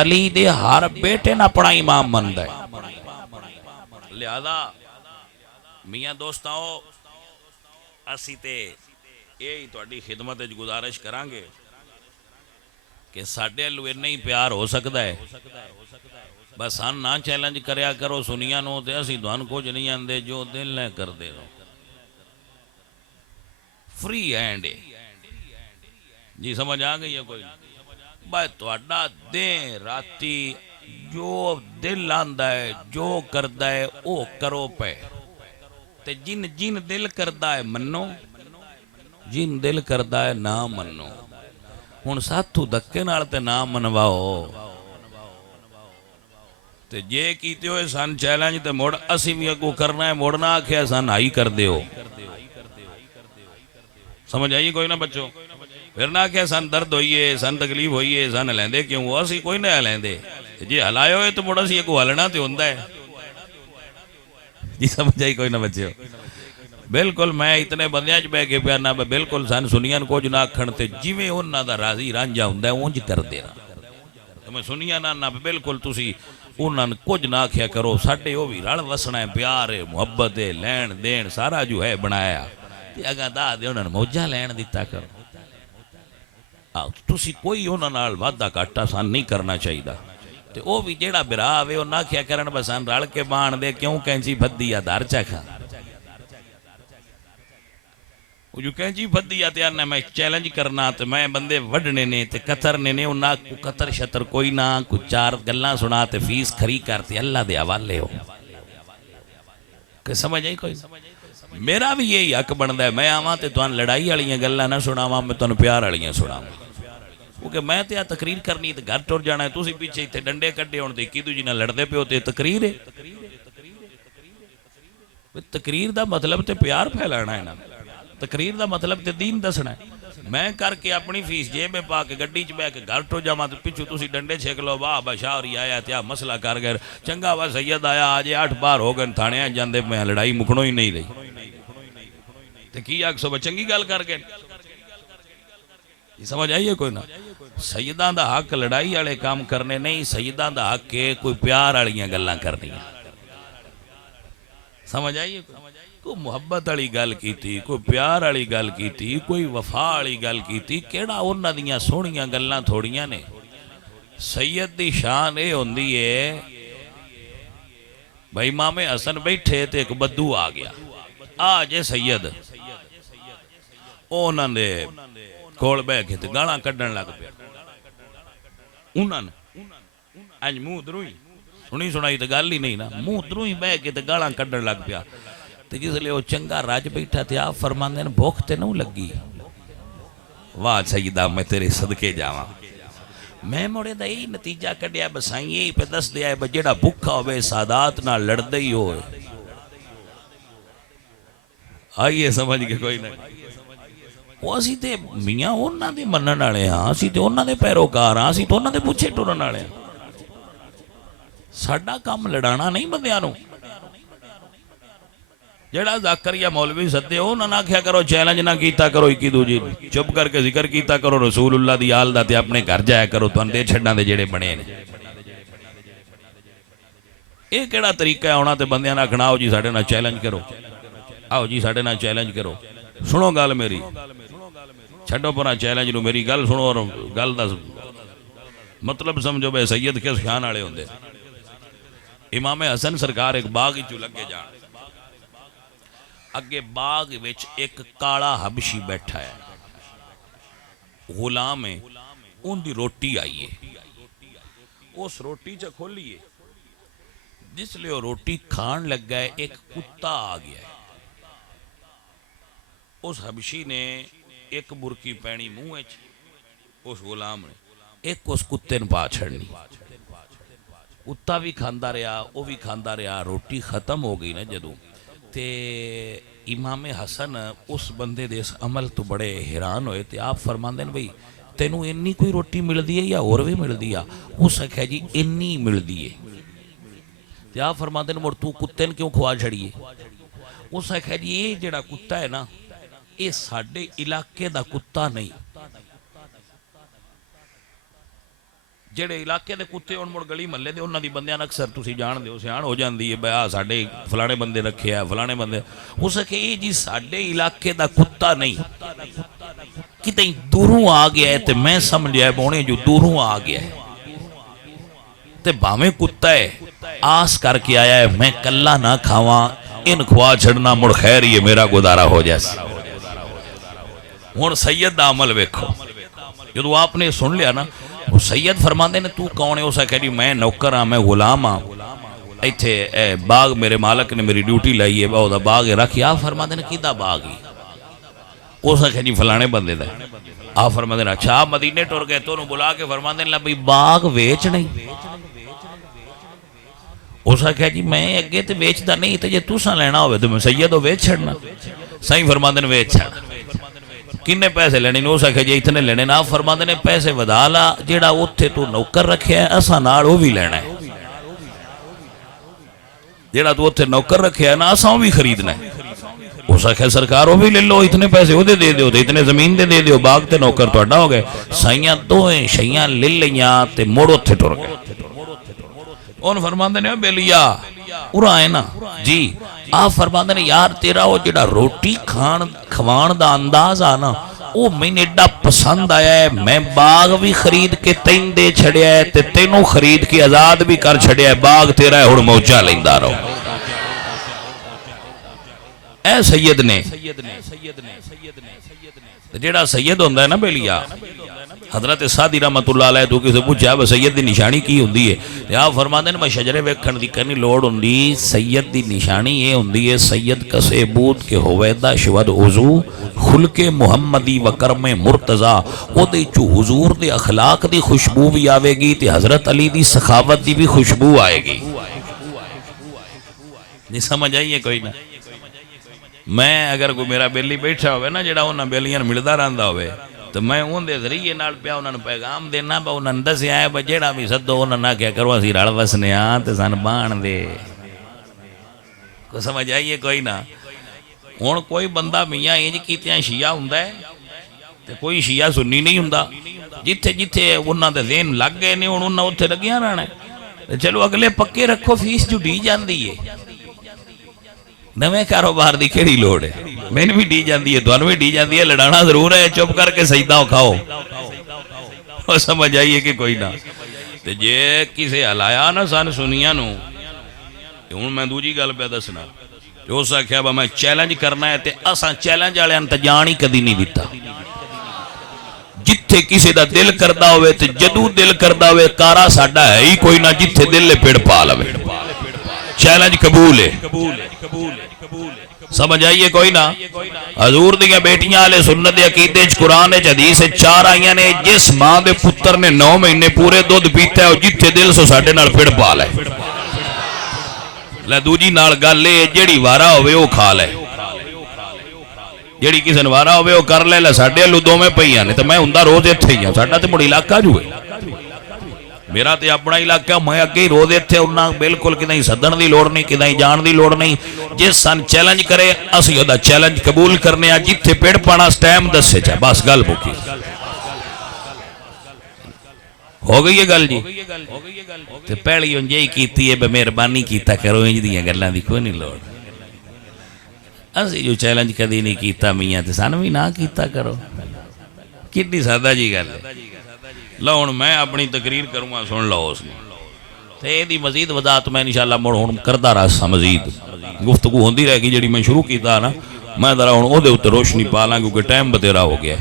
علی دے ہر بیٹے نہ اپنا امام مندہ ہے۔ لہذا میاں دوستاؤ اسی تے یہی تہاڈی خدمت وچ گزارش کرانگے کہ ساڈے لوے نہیں پیار ہو سکتا ہے، بس ہن نہ چیلنج کریا کرو سنیاں نو تے اسی تہانوں کچھ نہیں آندے، جو دل نہ کر دے رہو، فری ہینڈ ہے جی۔ سمجھ آ گئی ہے کوئی؟ بھائی تہاڈا دیں راتی جو دل آندا ہے جو کردا ہے او کرو پے، تے جن جن دل کردا ہے منو، جن دل کردا ہے نہ منو۔ ہن ساتھو دھکے نال تے نہ منواؤ تے جے کیتے ہوئے سن چیلنج تے موڑ اسی بھی اگو کرنا ہے، موڑ نہ آکھیا سن آئی کر دیو۔ سمجھ آئیے کوئی نہ بچو؟ پھر نہ آکھیا سن درد ہوئیے، سن تکلیف ہوئیے، سن لیندے کیوں؟ اسی کوئی نہ لیندے، جی ہلائے ہوئے تو موڑ اسی اگو ہلنا تے ہوندہ ہے جی۔ سمجھ آئی کوئی نہ بچو؟ بالکل میں اتنے بندیاں بے کے پیانا بالکل سن سنیاں کچھ نہ کھڑتے جویں انہاں دا راضی رانجا ہوندا ہے اونج کر دینا۔ میں سنیاں نہ بالکل تسی انہاں کچھ نہ کھیا کرو، ساڈے او بھی رل وسنا ہے، پیار ہے، محبت ہے، لین دین سارا جو ہے بنایا تے اگاں دا دے انہاں موجہ لین دیتا کرو۔ تسی کوئی انہاں نال وعدہ گھاٹا سان نہیں کرنا چاہیے تے او بھی جیڑا برا آوے او نہ کھیا کرن بسان رل کے بان دے کیوں کینچی پھدی یا دار چکھا وہ جو کہیں جی بدیا تیارنا میں چیلنج کرنا تے میں بندے وڈنے نے تے قطرنے نے انہاں کو قطر شطر کوئی نہ کچھ چار گلاں سنا تے فیس کھری کرتے اللہ دے حوالے ہو کہ سمجھ آئی کوئی؟ میرا بھی یہی حق بنتا ہے میں آواں تے تمہیں لڑائی والیاں گلاں نہ سناواں میں تمہیں پیار والیاں سناواں کیونکہ میں تے تقریر کرنی تے گھر ٹر جانا ہے تسی پیچھے اتنے ڈنڈے کڈے ہون تے کی دوجی نال لڑدے پیو تے تقریر ہے تقریر دا مطلب تے پیار پھیلانا ہے نا تقریر دا مطلب تے دین دسنا ہے میں کر کے اپنی فیس جیب میں پا کے گڈی چ بیٹھ کے گھر ٹر جاواں تے پچھو تسی ڈنڈے چھک لو واہ بشاری آیا تے آ مسئلہ کر گئے چنگا وا سید آیا آج 8 بار ہو گئے تھانے جاندے میں لڑائی مکھنوں ہی نہیں رہی تے کی آکھ سو چنگی گل کر کے سمجھ آئیے کوئی نہ سیداں دا حق لڑائی والے کام کرنے نہیں سیداں دا حق کے کوئی پیار والیاں گلاں کرنی سمجھ آئیے کوئی محبت والی گل کیتی کوئی پیار والی گل کیتی کوئی وفا والی گل کیتی کیڑا انہاں دیاں سونیاں گلاں تھوڑیاں نے سید دی شان اے ہوندی ہے بھائی امام حسن بیٹھے تے ایک بدو آ گیا آ جے سید انہاں نے کول بہ کے تے گالاں کڈن لگ پیا انہاں نے اج منہ دروئی سنی سنائی تے گل ہی نہیں نا منہ دروئی بہ کے تے گالاں کڈن لگ پیا تے جس لئے وہ چنگا راج بیٹھا تے آپ فرماندے نے بھوک تے نہ لگی واہ سیدہ میں تیرے صدقے جاواں میں موڑے دا یہی نتیجہ کڈیا بسائیں یہی پہ دس دیا ہے جیڑا بھکھا ہوئے سادات نہ لڑدے ہی ہوئے آئیے سمجھ کے کوئی نہیں وہ اسی تے میاں انہاں دے منن والے ہاں اسی تے انہاں دے پیروکار ہاں اسی تے انہاں دے پوچھے ٹرن والے ہاں ساڈا کام لڑانا نہیں بندیاں نوں جڑا زکریا مولوی سدے انہاں نہ آکھیا کرو چیلنج نہ کیتا کرو اکی دوجی چپ کر کے ذکر کیتا کرو رسول اللہ دی آل دا تے اپنے گھر جایا کرو تن دے چھڈاں دے جڑے بنے نے اے کیڑا طریقہ ہے ہونا تے بندیاں نہ آکھنا آؤ جی ساڈے نال چیلنج کرو آؤ جی ساڈے نال چیلنج کرو سنو گل میری چھڈو پرا چیلنج نو میری گل سنو اور گل دا مطلب سمجھو بے سید کس خیان والے ہوندے امام حسن سرکار ایک باغ وچ لگے جان اگے باغ وچ ایک کالا حبشی بیٹھا ہے غلام ہے ان دی روٹی آئی ہے اس روٹی چا کھولیے جس لئے وہ روٹی کھان لگ گئے ایک کتا آ گیا ہے اس حبشی نے ایک برکی پینی منہ ہے اس غلام نے ایک اس کتے نے پا چھڑنی کتا بھی کھاندا رہا وہ بھی کھاندا رہا روٹی ختم ہو گئی نا جدوں تے امام حسن اس بندے دے اس عمل تو بڑے حیران ہوئے تے آپ فرماندے ہیں بھئی تینوں انی کوئی روٹی مل دی ہے یا اور بھی مل دی ہے اس آکھیا جی انی مل دی ہے تے آپ فرماندے ہیں مڑ تو کتے نے کیوں کھوا چھڑی ہے اس آکھیا جی یہ جڑا کتا ہے نا یہ ساڈے علاقے دا کتا نہیں جڑے علاقے دے کتے ہون مڑ گلی محلے دے انہاں دی بندیاں اکثر تسی جان دے سیاح ہو جاندی ہے بھئی آ ساڈے فلانے بندے رکھے ہیں فلانے بندے اس کہ یہ جی ساڈے علاقے دا کتا نہیں کتیں دوروں آ گیا ہے تے میں سمجھیا ہے بونے جو دوروں آ گیا ہے تے باویں کتا ہے آس کر کے آیا ہے میں کلا نہ کھاواں ان کھوا چھڑنا مڑ خیر یہ میرا گزارا ہو جیسا ہن سید دا عمل ویکھو جدو آپ نے سن لیا نا وہ سید فرماندے نے تو کون ہے اسا کہہ دی میں نوکر ہاں میں غلام ہاں ایتھے باغ میرے مالک نے میری ڈیوٹی لائی ہے باو دا باغ رکھی آپ فرماندے نے کیدا باغ ہی اسا کہہ دی فلانے بندے دا آپ فرماندے نے اچھا آپ مدینے ٹر گئے تو انہوں بلا کے فرماندے نے بھئی باغ ویچ نہیں اسا کہہ جی میں اگے تے ویچ دا نہیں تے جے تساں لینا ہوئے تو میں سید ہو ویچ چھڑنا صحیح فرماندے نے ویچ چھڑنا کنے پیسے لینے نے اسا کہ جے اتنے لینے نا فرماندے نے پیسے ودا لا جیڑا اوتھے تو نوکر رکھیا ہے اسا نال او بھی لینا ہے جیڑا تو اوتھے نوکر رکھیا ہے نا اسا بھی خریدنا ہے اسا کہ سرکار او بھی لے لو اتنے پیسے او دے دیو تے اتنے زمین دے دیو باغ تے نوکر تہاڈا ہو گئے سائیاں دوئیں شیاں لے لیاں تے موڑ اوتھے ٹر گئے اون فرماندے نے بیلیا اورا ہے نا جی آپ فرماندے نے یار تیرا وہ جڑا روٹی کھوان دا انداز آنا وہ میں نے ایڈا پسند آیا ہے میں باغ بھی خرید کے تین دے چھڑیا ہے تے تینوں خرید کے آزاد بھی کر چھڑیا ہے باغ تیرا ہے اور موچا لیندہ رہو اے سید نے جیڑا سید ہوندہ ہے نا بیلیا حضرت سادی رحمت اللہ علیہ تو کسی پوچھا ہے سید دی نشانی کی ہوندی ہے یا فرماتے ہیں میں شجرے ویکھن دی کرنی لوڑ ہوندی سید دی نشانی یہ ہوندی ہے سید کسے بود کے ہویدہ شود حضو خلق محمدی و کرم مرتضی او دے چو حضور دے اخلاق دی خوشبو بھی آوے گی تے حضرت علی دی سخاوت دی بھی خوشبو آئے گی. نہیں سمجھ آئیے کوئی نہ میں اگر کوئی میرا بیلی بیٹھا ہوئے نا جڑا انہاں بیلیاں ملدا رہندا ہوئے تو میں ان دے ذریعے نال پیا انہاں نوں پیغام دینا با انہاں نے دسیا ہے با جیڑا بھی سدو انہاں نہ کیا کرو اسی رل وسنے آ تے سن بان دے کو سمجھ آئیے کوئی نہ. ہن کوئی بندہ میاں انج کیتیاں شیعہ ہوندا ہے تے کوئی شیعہ سنی نہیں ہوندا جتھے جتھے انہاں دے ذہن لگ گئے نے ہن انہاں اوتھے لگیاں رہنا ہے. چلو اگلے پکے رکھو فیس جو ڈی جاندی ہے نویں کاروبار دی کیڑی لوڑ ہے میں بھی ڈی جاندی ہے تانوں بھی ڈی جاندی ہے لڑانا ضرور ہے چپ کر کے سجدہ کھاؤ اور سمجھ آئیے کہ کوئی نہ تے جے کسے ہلایا نا سن سنیاں نو ہن میں دوجی گل پہ دسنا جو اس آکھیا با میں چیلنج کرنا ہے تے اساں چیلنج والے تے جان ہی کدی نہیں دتا جتھے کسے دا دل کردا ہوئے تے جدوں دل کردا ہوئے کارا ساڈا ہے ہی کوئی نہ جتھے دل لے پیڑ پا لوے چیلنج قبول ہے. سمجھ آئیے کوئی نہ حضور دیاں بیٹیاں آلے سنت دے عقیدے چ قرآن چ حدیث 4 آئیاں نے جس ماں دے پتر نے 9 مہینے پورے دودھ پیتا ہے اور جتھے دل سو ساڈے نال پھڑ پا لے لے دوجی نال گل لے جیڑی وارا ہوئے وہ کھا لے جیڑی کسی نوارا ہوئے وہ کر لے لے ساڈے لو دو میں پئیاں نے تو میں ہوندا روز ایتھے ہی ہاں ساڈا تے مڑ علاقہ جو ہے میرا تے اپنا علاقہ میں اگے ہی روز ایتھے انہاں بالکل کدیں سدن دی لوڑ نہیں کدیں جان دی لوڑ نہیں جس سن چیلنج کرے اسی او دا چیلنج قبول کرنے آ جتھے پیڑ پانا اس ٹائم دسے چا بس گل مکی ہو گئی ہے گل جی تے پہلی انج ہی کیتی ہے بے مہربانی کیتا کرو انج دیاں گلاں دی کوئی نہیں لوڑ اسی جو چیلنج کدی نہیں کیتا میاں تے سن بھی نہ کیتا کرو کتنی سادہ جی گل ہے. لو ہن میں اپنی تقریر کروں گا سن لو اس نے تے دی مزید وضاحت میں انشاءاللہ مڑ ہن کردا رہا مزید گفتگو ہوندی رہے گی جڑی میں شروع کیتا نا میں ذرا ہن او دے اوتے روشنی پا لاں کیونکہ ٹائم بتیرا ہو گیا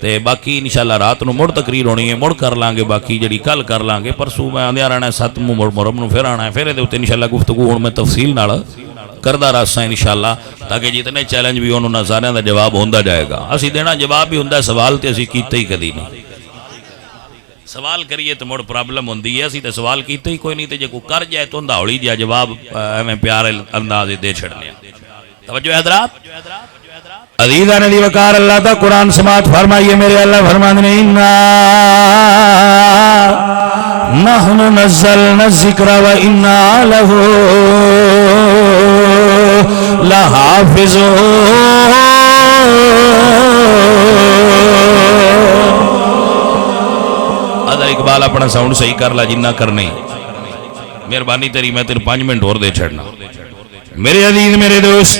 تے باقی انشاءاللہ رات نو مڑ تقریر ہونی ہے مڑ کر لیں گے باقی جڑی کل کر لیں گے پرسوں میں آندیا رہنا ہے 7 محرم نو پھر آنا ہے پھر دے اوتے انشاءاللہ گفتگو ہن میں تفصیل نال کردا رہا انشاءاللہ تاکہ جتنے چیلنج بھی انہوں نے سارے دا جواب ہوندا جائے گا. اسی دینا جواب بھی ہوندا سوال تے اسی کیتے ہی کدی نہیں سوال کریے تو مڑ پرابلم ہوندی ہے اسی تے سوال کیتے ہی کوئی نہیں تے جے کو کر جائے تو ہوندا ہولی جا جواب ہمیں پیارے انداز دے چھڑنے. توجہ حضرات عزیزان دی وقار اللہ تا قرآن سماعت فرمائیے میرے اللہ فرمان نے انا نحن نزلنا الذکر و انا له لحافظون. ادھر اقبال اپنا ساؤنڈ صحیح کر لا جنہ کرنے مہربانی تیری میں تیرے 5 منٹ اور دے چھڑنا. میرے عزیز میرے دوست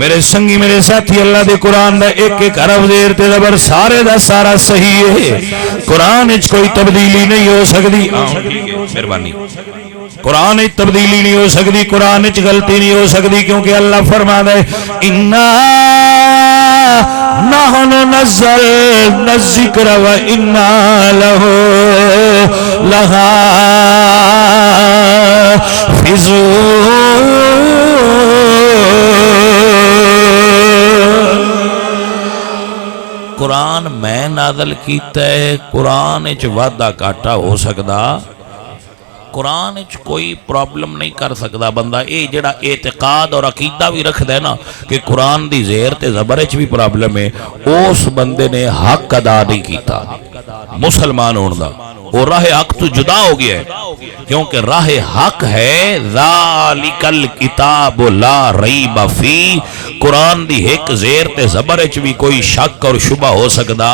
میرے سنگی میرے ساتھی اللہ دے قرآن دا ایک ایک حرف زیر تے زبر سارے دا سارا صحیح ہے. قرآن اچ کوئی تبدیلی نہیں ہو سکتی مہربانی قرآن اچ تبدیلی نہیں ہو سکتی قرآن اچ غلطی نہیں ہو سکتی کیونکہ اللہ فرماتا ہے انا نحن نزلنا الذکر و انا له لحافظون. قرآن میں نازل کیتا ہے قرآن اچ وعدہ کاٹا ہو سکدا قرآن اچ کوئی پرابلم نہیں کر سکدا بندہ اے جڑا اعتقاد اور عقیدہ بھی رکھ دے نا کہ قرآن دی زیر تے زبر اچ بھی پرابلم ہے اس بندے نے حق ادا نہیں کیتا مسلمان ہون دا وہ راہ حق تو جدا ہو گیا ہے کیونکہ راہ حق ہے ذالک الکتاب لا ریب فی. قرآن دی ایک زیر تے زبر اچ بھی کوئی شک اور شبہ ہو سکدا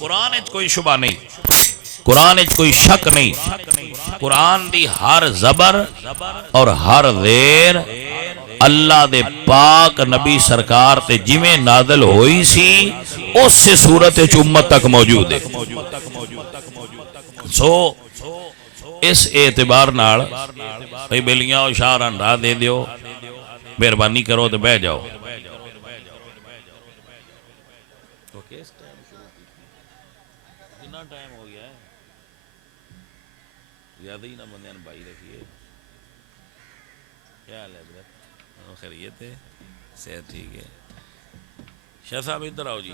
قرآن اچ کوئی شبہ نہیں قرآن اچ کوئی شک نہیں. قرآن دی ہر زبر اور ہر زیر اللہ دے پاک نبی سرکار تے جویں نازل ہوئی سی اس سے صورت اچ امت تک موجود ہے. سو اس اعتبار نال بھئی بیلیاں و شاہ راہ دے دیو مہربانی کرو تو بہ جاؤ ٹائم ہو گیا ہے زیادہ ہی نہ بندے بھائی رکھیے کیا حال ہے برادر خیریت ہے صحت ٹھیک ہے شاہ صاحب ادھر آؤ جی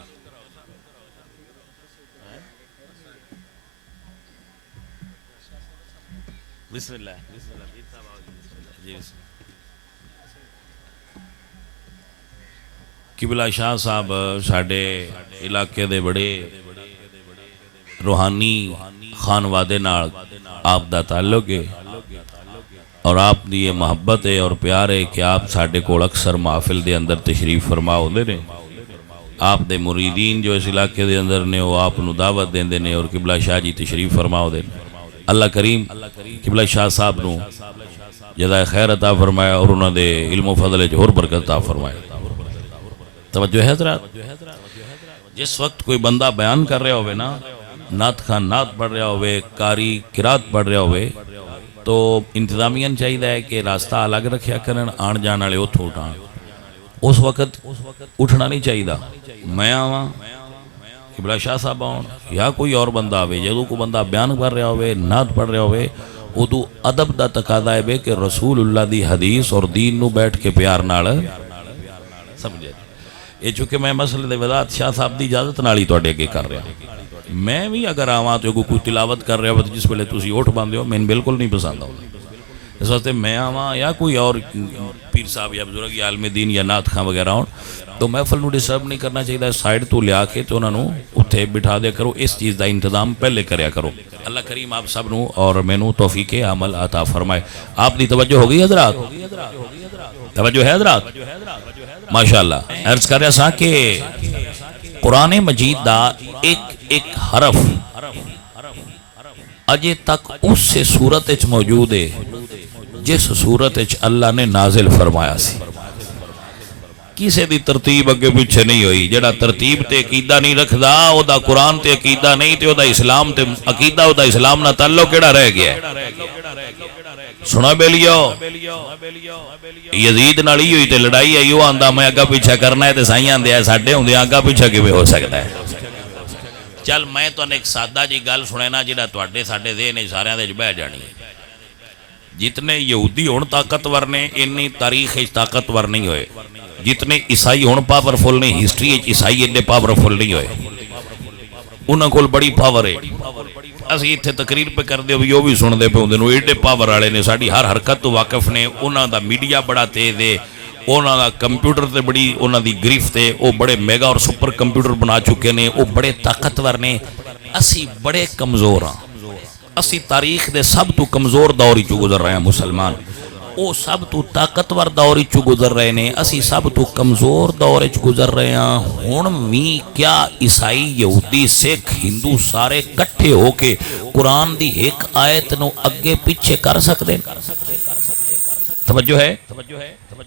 بسم اللہ بسم اللہ پیر صاحب آؤ جی بسم اللہ قبلہ شاہ صاحب ساڈے علاقے دے بڑے روحانی خانوادے نال آپ دا تعلق ہے اور آپ دی یہ محبت ہے اور پیار ہے کہ آپ ساڈے کول اکثر محفل دے اندر تشریف فرما ہوندے نے آپ دے مریدین جو اس علاقے دے اندر نے وہ آپ نو دعوت دیندے نے اور قبلہ شاہ جی تشریف فرما ہوندے نے اللہ کریم قبلہ شاہ صاحب نو جزائے خیر عطا فرمایا اور انہوں دے علم و فضل اور برکت عطا فرمایا توجہ ہے حضرات جس وقت کوئی بندہ بیان کر رہا ہوئے نا نعت خان نعت پڑھ رہا ہوئے قاری قرات پڑھ رہا ہوئے تو انتظامیہ چاہیے کہ راستہ الگ رکھیا کرن آن جان والے اتھوں اٹھان اس وقت اٹھنا نہیں چاہیے میں آواں قبلہ شاہ صاحب آؤں یا کوئی اور بندہ آوے جدو کو بندہ بیان کر رہا ہوئے نعت پڑھ رہا ہوئے ادو ادب دا تقاضا ہے بے کہ رسول اللہ دی حدیث اور دین نو بیٹھ کے پیار نال سمجھے یہ چونکہ میں مسئلے دے وضاحت شاہ صاحب دی اجازت نال ہی تواڈے اگے کر رہا میں بھی اگر آواں تو کوئی تلاوت کر رہا ہو جس ویلے تسی اٹھ باندھے ہو میں بالکل نہیں پسند آؤں اس واسطے میں آواں یا کوئی اور پیر صاحب یا بزرگ یا عالم دین یا نعت خاں وغیرہ ہوں تو محفل نو ڈسٹرب نہیں کرنا چاہیے سائڈ تو لیا کے تو انہوں نے اتھے بٹھا دیا کرو اس چیز دا انتظام پہلے کریا کرو اللہ کریم آپ سب نو اور میں نو توفیق عمل عطا فرمائے آپ دی توجہ ہو گئی حضرات توجہ ہے حضرات ماشاءاللہ عرض کر رہا سا کہ قرآن مجید دا ایک حرف اجے تک اس سے صورت اچ موجود ہے جس صورت اچ اللہ نے نازل فرمایا سی کسے دی ترتیب اگے پیچھے نہیں ہوئی جڑا ترتیب تے عقیدہ نہیں رکھدا او دا قرآن تے عقیدہ نہیں تے او دا اسلام تے عقیدہ او دا اسلام نہ تعلق کیڑا رہ گیا ہے سنا بیلیو یزید نال ہی ہوئی تے لڑائی آئی وہ آندا میں اگا پیچھے کرنا ہے تے سائیں آندے آئے ساڈے ہوندے اگا پیچھے کیویں ہو سکتا ہے چل میں تو ایک سادہ جی گل سنینا جڑا تواڈے ساڈے ذہن سارے دے بہ جانی ہے جتنے یہودی ہن طاقتور نے انی تاریخ طاقتور نہیں ہوئے جتنے عیسائی ہون پاورفل نہیں ہسٹری عیسائی اتنے پاورفل نہیں ہوئے انہوں کو بڑی پاور ہے اسی اتنے تقریر پہ کر دے وہ بھی سن دے پہ ہوں ایڈے پاور والے نے ساری ہر حرکت تو واقف نے انہوں دا میڈیا بڑا تیز ہے انہوں دا کمپیوٹر تے بڑی انہوں دی گرفت ہے وہ بڑے میگا اور سپر کمپیوٹر بنا چکے نے وہ بڑے طاقتور نے اسی بڑے کمزور ہاں اسی تاریخ دے سب تو کمزور دوری چو گزر رہے ہیں مسلمان وہ سب تو طاقتور دور چ گزر رہے ہیں اسی سب تو کمزور دور چ گزر رہے ہیں ہن وی کیا عیسائی یہودی سکھ ہندو سارے کٹھے ہو کے قرآن دی ایک آیت نو اگے پیچھے کر سکتے ہیں توجہ ہے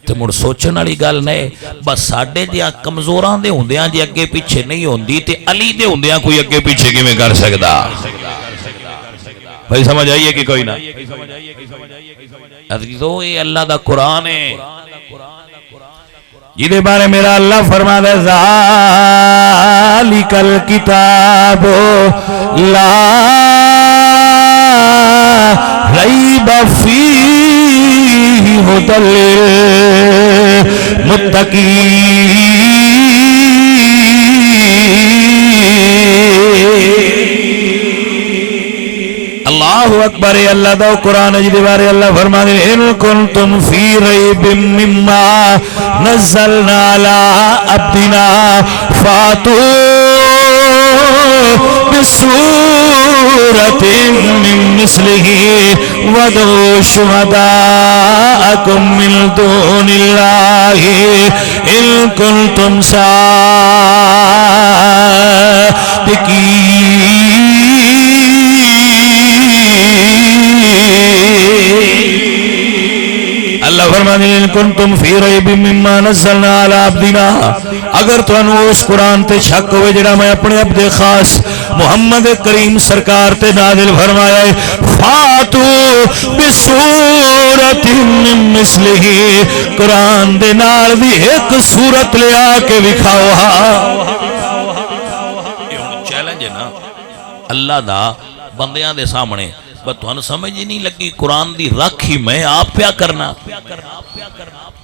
تے مڑ سوچن والی گل نہیں بس ساڈے جیاں کمزوراں دے ہوندیاں جے اگے پیچھے نہیں ہوندی تے علی دے ہوندیاں کوئی اگے پیچھے کیویں کر سکدا بھائی سمجھ آئیے کہ کوئی نہ عزیزو یہ اللہ دا قرآن ہے جیدے بارے میرا اللہ فرما دے ذالک الکتاب لا ریب فیہ ھدی للمتقین اللہ اکبر اللہ دا قرآن جدی بارے اللہ فرما دے ان کنتم فی ریب مما نزلنا علی عبدنا فاتو بسورت من مثلہ ودعوا شہداءکم من دون اللہ ان کنتم صادقین اللہ فرمانے وَإِن كُنتُمْ فِي رَيْبٍ مِّمَّا نَزَّلْنَا عَلَىٰ عَبْدِنَا اگر تانوں اس قرآن تے شک ہوئے جڑا میں اپنے عبد خاص محمد کریم سرکار تے نازل فرمایا ہے فَاتُوا بِسُورَةٍ مِّن مِّثْلِهِ قرآن دے نال بھی ایک سورت لے آ کے دکھاؤ چیلنج ہے نا اللہ دا بندیاں دے سامنے بس تھانوں سمجھ ہی نہیں لگی قرآن دی رکھ ہی میں آپ پیا کرنا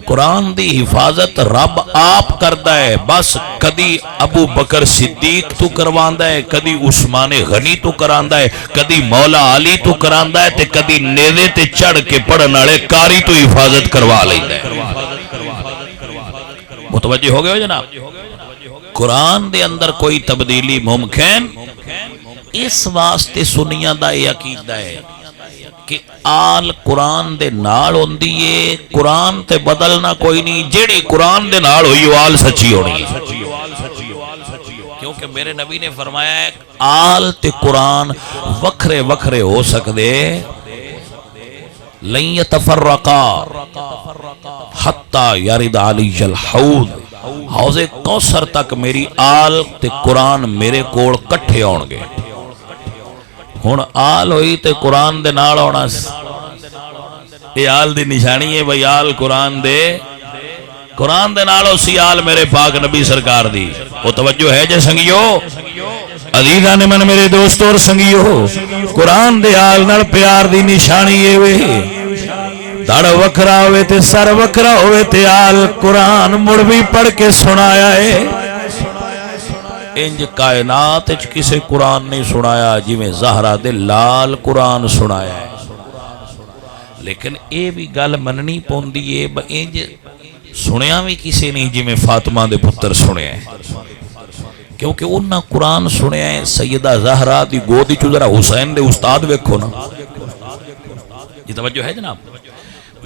قرآن دی حفاظت رب آپ کردا ہے بس کدی ابو بکر صدیق تو کرواندا ہے کدی عثمان غنی تو کراندا ہے کدی مولا علی تو کراندا ہے تے کدی نیزے تے چڑھ کے پڑھن والے قاری تو حفاظت کروا لیندا ہے متوجہ ہو گئے ہو جناب قرآن دے اندر کوئی تبدیلی ممکن اس واسطے سنیاں دا یہ عقیدہ ہے کہ آل قرآن دے نال ہوندی ہے قرآن تے بدلنا کوئی نہیں جیڑی قرآن دے نال ہوئی وہ آل سچی ہونی ہے کیونکہ میرے نبی نے فرمایا ہے آل تے قرآن وکھرے وکھرے ہو سکدے لن یتفرقا حتی یرد علی الحوض حوض کوثر تک میری آل تے قرآن میرے کول کٹھے ہون گے ہن آل ہوئی تے قرآن دے نال ہونا یہ آل دی نشانی ہے بھئی آل قرآن دے نال ہو سی آل میرے پاک نبی سرکار دی وہ توجہ ہے جے سنگیو عزیزان من میرے دوستو اور سنگیو قرآن دے آل نال پیار دی نشانی ہے وے دڑ وکھرا ہوئے تے سر وکھرا ہوئے تے آل قرآن مڑ بھی پڑھ کے سنایا ہے انج کائنات اچ کسے قرآن نہیں سنایا جی میں زہرہ دے لال قرآن سنایا ہے لیکن اے بھی گل مننی پوندی ہے انج سنیا بھی کسے نہیں جی میں فاطمہ دے پتر سنیا ہے کیونکہ انہاں قرآن سنیا ہے سیدہ زہرہ دی گودی چو ذرا حسین دے استاد ویکھو نا یہ توجہ ہے جناب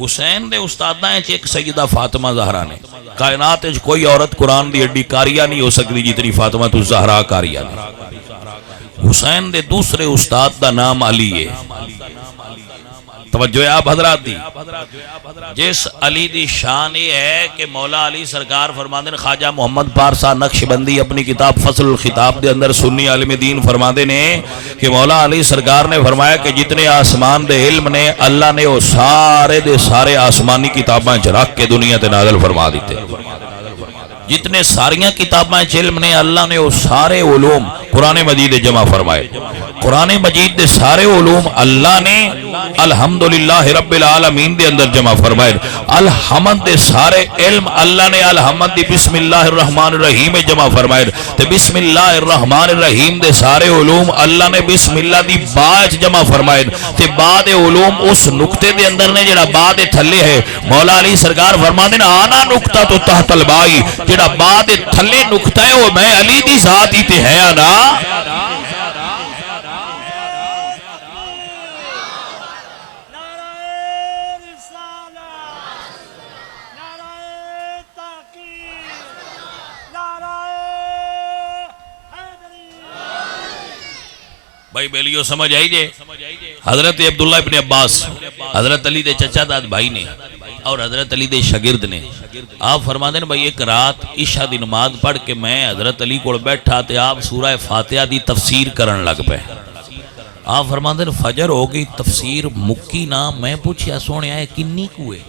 حسین دے استاداں ہیں ایک سیدہ فاطمہ زہرہ نے کائنات ہے کوئی عورت قرآن دی اڈی کاریہ نہیں ہو سکتی جتنی فاطمہ تو زہرہ کاریہ نہیں حسین دے دوسرے استاد دا نام علی ہے توجہ ہے آپ حضرات دی جس علی دی شان یہ ہے کہ مولا علی سرکار فرماندے نے خواجہ محمد پارسا نقشبندی اپنی کتاب فصل الخطاب دے اندر سنی عالم دین فرماندے نے کہ مولا علی سرکار نے فرمایا کہ جتنے آسمان دے علم نے اللہ نے وہ سارے دے سارے آسمانی کتاباں رکھ کے دنیا تے نازل فرما دیتے جتنے ساریاں کتاباں علم نے اللہ نے وہ سارے علوم قرآن مجید جمع فرمائے قرآن مجید دے سارے علوم اللہ نے الحمدللہ رب العالمین دے اندر جمع فرمائے الحمد دے سارے علم اللہ نے الحمد دی بسم اللہ الرحمن الرحیم جمع فرمائے تے بسم اللہ الرحمن الرحیم دے سارے علوم اللہ نے بسم اللہ دی باج جمع فرمائے تے بعد علوم اس نقطے دے اندر نے جڑا بعد تھلے ہے مولا علی سرکار فرماندے نے آنا نقطہ تو تحت البائی جڑا بعد تھلے نقطہ ہے وہ میں علی دی ذات ہی تے ہے نا بھائی بیلیو سمجھ آئی جے حضرت عبداللہ ابن عباس حضرت علی دے چچا داد بھائی نے اور حضرت علی دے شاگرد نے آپ فرما دیں بھائی ایک رات عشاء دی نماز پڑھ کے میں حضرت علی کو بیٹھا تے آپ سورہ فاتحہ دی تفسیر کرن لگ پے آپ فرما دیں فجر ہو گئی تفسیر مکی نہ میں پوچھیا سونے آئے کنی کوئے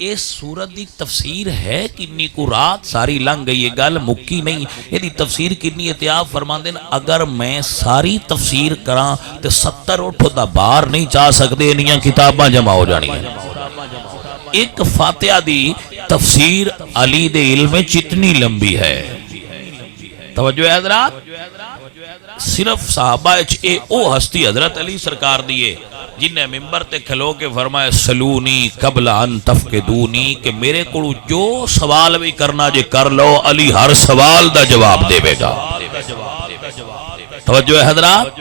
اس سورت دی تفسیر ہے کنی کو رات ساری لنگ گئی یہ گل مکی نہیں یہ دی تفسیر کنی ہے آپ فرمان دیں اگر میں ساری تفسیر کراں تے 70 اٹھو دا بار نہیں چاہ سکتے انہیاں کتاباں جمع ہو جانی ہیں ایک فاتحہ دی تفسیر علی دے علم چتنی لمبی ہے توجہ ہے حضرات صرف صحابہ اے او ہستی حضرت علی سرکار دیئے جن نے ممبر تے کھلو کے فرمائے سلونی قبل ان تفقدونی کہ میرے کو جو سوال بھی کرنا جے کر لو علی ہر سوال دا جواب دے بے گا توجہ ہے حضرات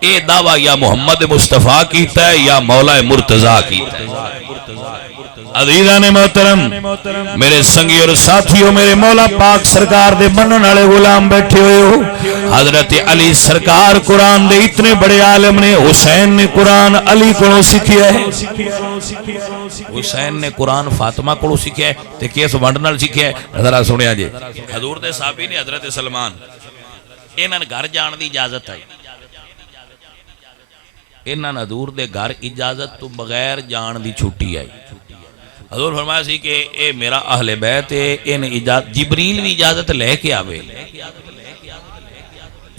اے دعویٰ یا محمد مصطفیٰ کیتا ہے یا مولا مرتضیٰ کیتا ہے عزیزان محترم میرے سنگی اور ساتھیوں، میرے مولا پاک سرکار دے بنن والے غلام بیٹھے ہوئے ہو۔ حضرت علی سرکار قرآن دے اتنے بڑے عالم نے، حسین نے قرآن علی کو سیکھیا ہے، حسین نے قرآن فاطمہ کو سیکھیا ہے تے کیس ونڈ نال سیکھیا ہے۔ ذرا سنیا جی، حضور دے صحابی نے حضرت سلمان انہاں گھر جان دی اجازت ہے، انہاں حضور دے گھر اجازت تو بغیر جان دی چھٹی آئی۔ حضور فرمایا سی کہ اے میرا اہل بیت ہے، ان اجازت جبریل بھی اجازت لے کے آوے،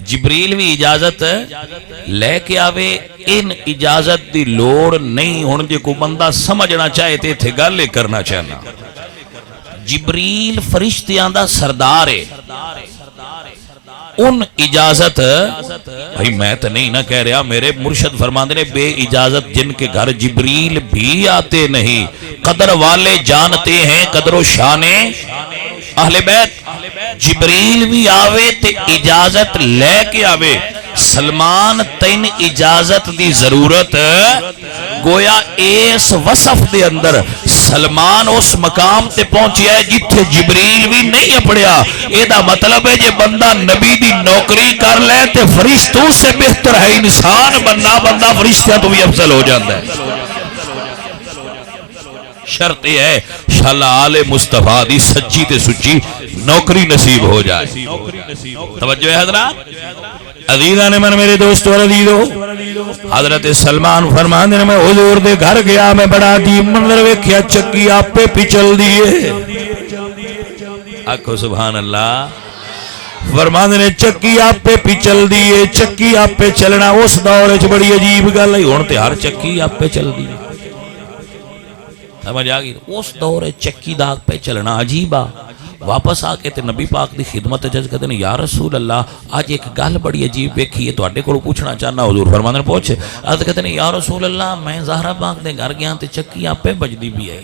جبریل بھی اجازت لے کے آوے، ان اجازت دی لوڑ نہیں۔ ہن جے کو بندہ سمجھنا چاہے تے تھے گل کرنا چاہنا، جبریل فرشتیاں دا سردار ہے، ان اجازت بھائی میں تو نہیں نہ کہہ رہا، میرے مرشد فرماندے نے بے اجازت جن کے گھر جبریل بھی آتے نہیں، قدر والے جانتے ہیں قدر و شان اہل بیت، جبریل بھی آوے تے اجازت لے کے آوے۔ سلمان تین اجازت دی ضرورت، گویا اس وصف دے اندر سلمان اس مقام تے پہنچیا ہے جتھے جبریل بھی نہیں اپڑیا۔ اے دا مطلب ہے جے بندہ نبی دی نوکری کر لے تے فرشتوں سے بہتر ہے، انسان بننا بندہ فرشتیاں تو بھی افضل ہو جاتا ہے۔ شرط یہ ہے شاءاللہ آل مصطفیٰ دی سچی تے سچی نوکری نصیب ہو جائے۔ توجہ ہے حضرات، عزیزان من میرے دوست اور عزیزو، حضرت سلمان فرماندے نے میں حضور دے گھر گیا، میں بڑا عجیب منظر ویکھیا، چکی آپے پچل دیئے۔ آکھو سبحان اللہ۔ فرماندے نے چکی آپے پچل دیئے، چکی آپے چلنا اس دور وچ بڑی عجیب گل ہے، ہن تے ہر چکی آپے چل دی، سمجھ آ گئی؟ اس دور چکی داغ پہ چلنا عجیب آ۔ واپس آ کے تے نبی پاک دی خدمت جج کہتے ہیں یا رسول اللہ آج ایک گل بڑی عجیب ویکھی ہے، تواڈے کولوں پوچھنا چاہنا۔ حضور فرماندے نے پوچھ۔ عرض کہتے ہیں یا رسول اللہ میں زہرا پاک دے گھر گیا تے چکی آپے بجدی بھی ہے۔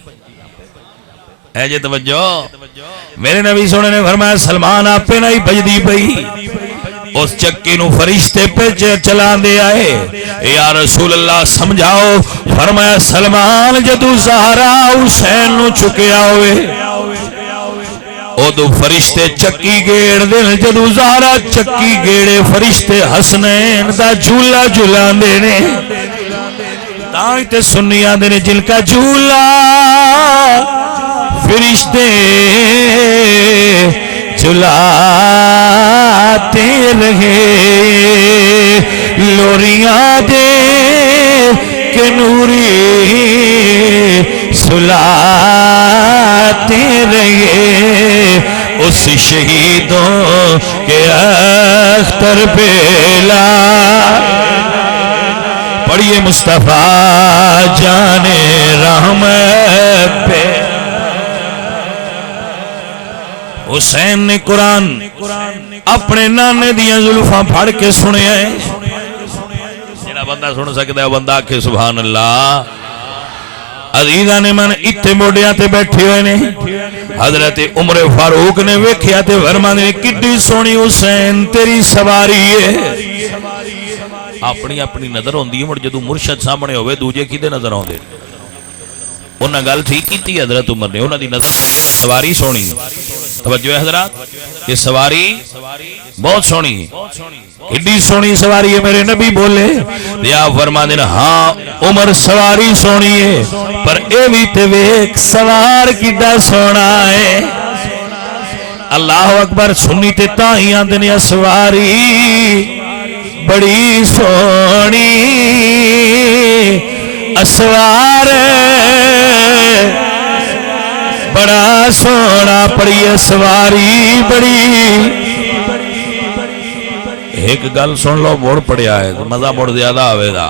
اے جے توجہ، میرے نبی سونے نے فرمایا سلمان آپے نہیں بجدی پئی، اس چکی نو فرشتے پہ چلان دے آئے۔ یا رسول اللہ سمجھاؤ۔ فرمایا سلمان جدو زہرا حسین نو چکیا ہوئے او دو فرشتے چکی گیڑ دن، جدو زہرا چکی گیڑے فرشتے حسنین دا جھولا جھولان دینے، تاں تے سنیاں دینے جن کا جھولا فرشتے جھولاتے رہے، لوریاں دے کے نوری سلاتے رہے، اس شہیدوں کے اختر بیلا۔ پڑھیے مصطفیٰ جانے رحمت پہ۔ حسین نے قرآن اپنے نانے دیاں زلفاں پھاڑ کے سنے ہیں، جنہا بندہ سن سکتا ہے بندہ کہ سبحان اللہ۔ عزیزان من اتنے موڑیاں تے بیٹھے ہوئے نے، حضرت عمر فاروق نے ویکھیا تے فرماندے کڈی سونی حسین تیری سواری ہے۔ اپنی اپنی نظر ہوندی ہے، مڑ جدوں مرشد سامنے ہوئے دوجے کیدے نظر آوندے؟ انہاں گل ٹھیک کیتی حضرت عمر نے، انہاں دی نظر پئی سواری سونی۔ توجہ ہے حضرات، یہ سواری بہت سونی ہے، کڈی سونی سواری ہے۔ میرے نبی بولے یا فرماندے نے ہاں عمر سواری سونی ہے، پر اے بھی تے ویکھ سوار کڈا سونا ہے۔ اللہ اکبر۔ سنی تے تاں آندے نے سواری بڑی سونی، اسوار بڑا سونا، پڑیے سواری بڑی۔ ایک گل سن لو موڑ پڑیا ہے مزہ موڑ زیادہ آوے دا۔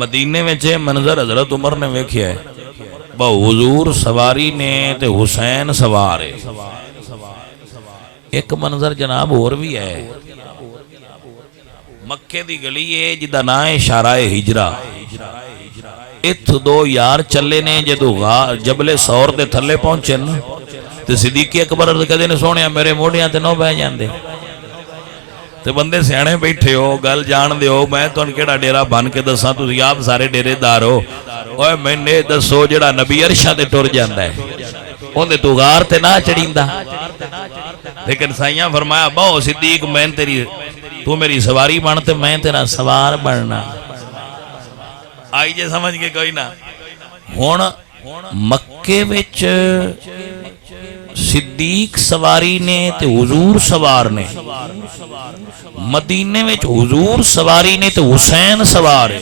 مدینے میں چھے منظر حضرت عمر نے ویکھیا ہے، حضور سواری نے تے حسین سوارے۔ ایک منظر جناب اور بھی ہے، مکے دی گلی ہے جدہ نا ہے شارع ہجرہ، ات دو یار چلے نے جدو جبل سور دے تھلے پہنچے نا تے صدیق اکبر عرض کہتے نے سونے میرے موڑیاں تے نو بہ جاندے، تے بندے سیانے بیٹھے ہو گل جان دے ہو، میں تو ان کیڑا ڈیرا بن کے دساں تسی آپ سارے ڈیرے دار ہو۔ اوے میں دسو جڑا نبی عرشاں تے ٹر جاندا ہے اوندے تو غار تے نہ چڑھیندا، لیکن سائیاں فرمایا بہو صدیق میں تیری تو میری سواری بن تے میں تیرا سوار بننا. آئی جے سمجھ کے کوئی نہ. ہن مکے وچ صدیق سواری نے تے حضور سوار نے، مدینے وچ حضور سواری نے تے حسین سوار ہے.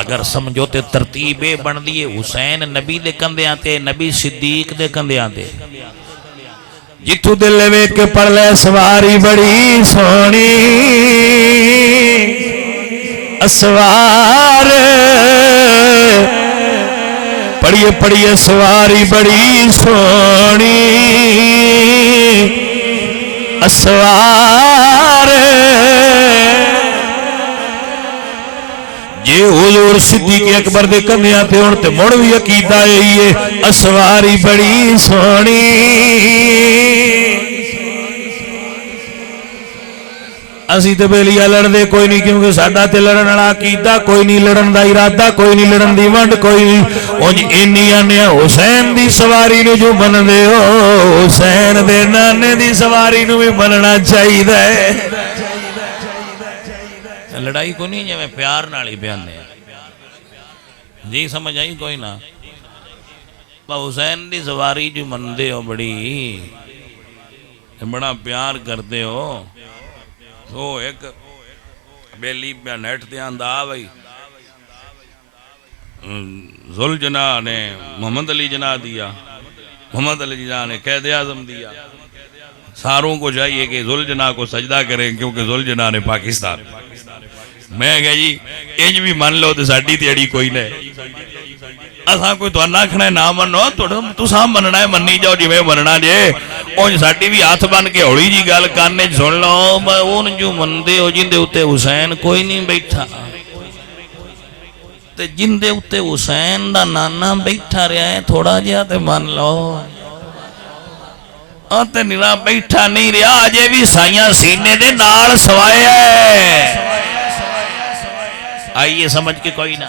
اگر سمجھو تے ترتیب بن دی حسین نبی دے کندیاں تے نبی صدیق دے کندیاں تے. جتھوں دل ویکھ کے پڑھ لے سواری بڑی سونی اسوار پڑھیے پڑھیے سواری بڑی سونی اسوار. جے حضور صدیق اکبر دے کندیاں تے ہن تے مڑ وی عقیدہ اے اسواری بڑی سونی. اسی تے بیلیاں لڑدے کوئی نہیں کیونکہ ساڈا تے لڑن والا عقیدہ کوئی نہیں، لڑن دا ارادہ کوئی نہیں، لڑن دی ونڈ کوئی نہیں. اونج اینی آنے حسین دی سواری نو جو بن دے ہو حسین دے نانے دی سواری نو بھی بننا چاہیے. لڑائی کو نہیں جویں پیار نال ہی بیانے جی سمجھ آئی کوئی نہ. حسین دی سواری جو مندے ہو بڑی بڑا پیار کرتے ہو. وہ ایک بیلی پہ نیٹ تے آندا بھائی ذل جناح نے محمد علی جناح دیا، محمد علی جناح نے قائد اعظم دیا. ساروں کو چاہیے کہ ذل جناح کو سجدہ کریں کیونکہ ذل جناح نے پاکستان. میں کہا جی انج بھی من لو تو ساڈی تیڑی کوئی نہیں. اساں کوئی تو نہ کھنا ہے نہ منو تساں مننا ہے منی جاؤ جی میں مننا جے. اونج ساڈی بھی ہاتھ بن کے ہولی جی گل کرنے سن لو اون جو مندے ہو جن دے اوتے حسین کوئی نہیں بیٹھا تے جن دے اوتے حسین دا نانا بیٹھا رہا ہے تھوڑا جہا تے من لو. تے نرا بیٹھا نہیں رہا اجے بھی سائیاں سینے دے نال سوائے ہے. آئیے سمجھ کے کوئی نہ.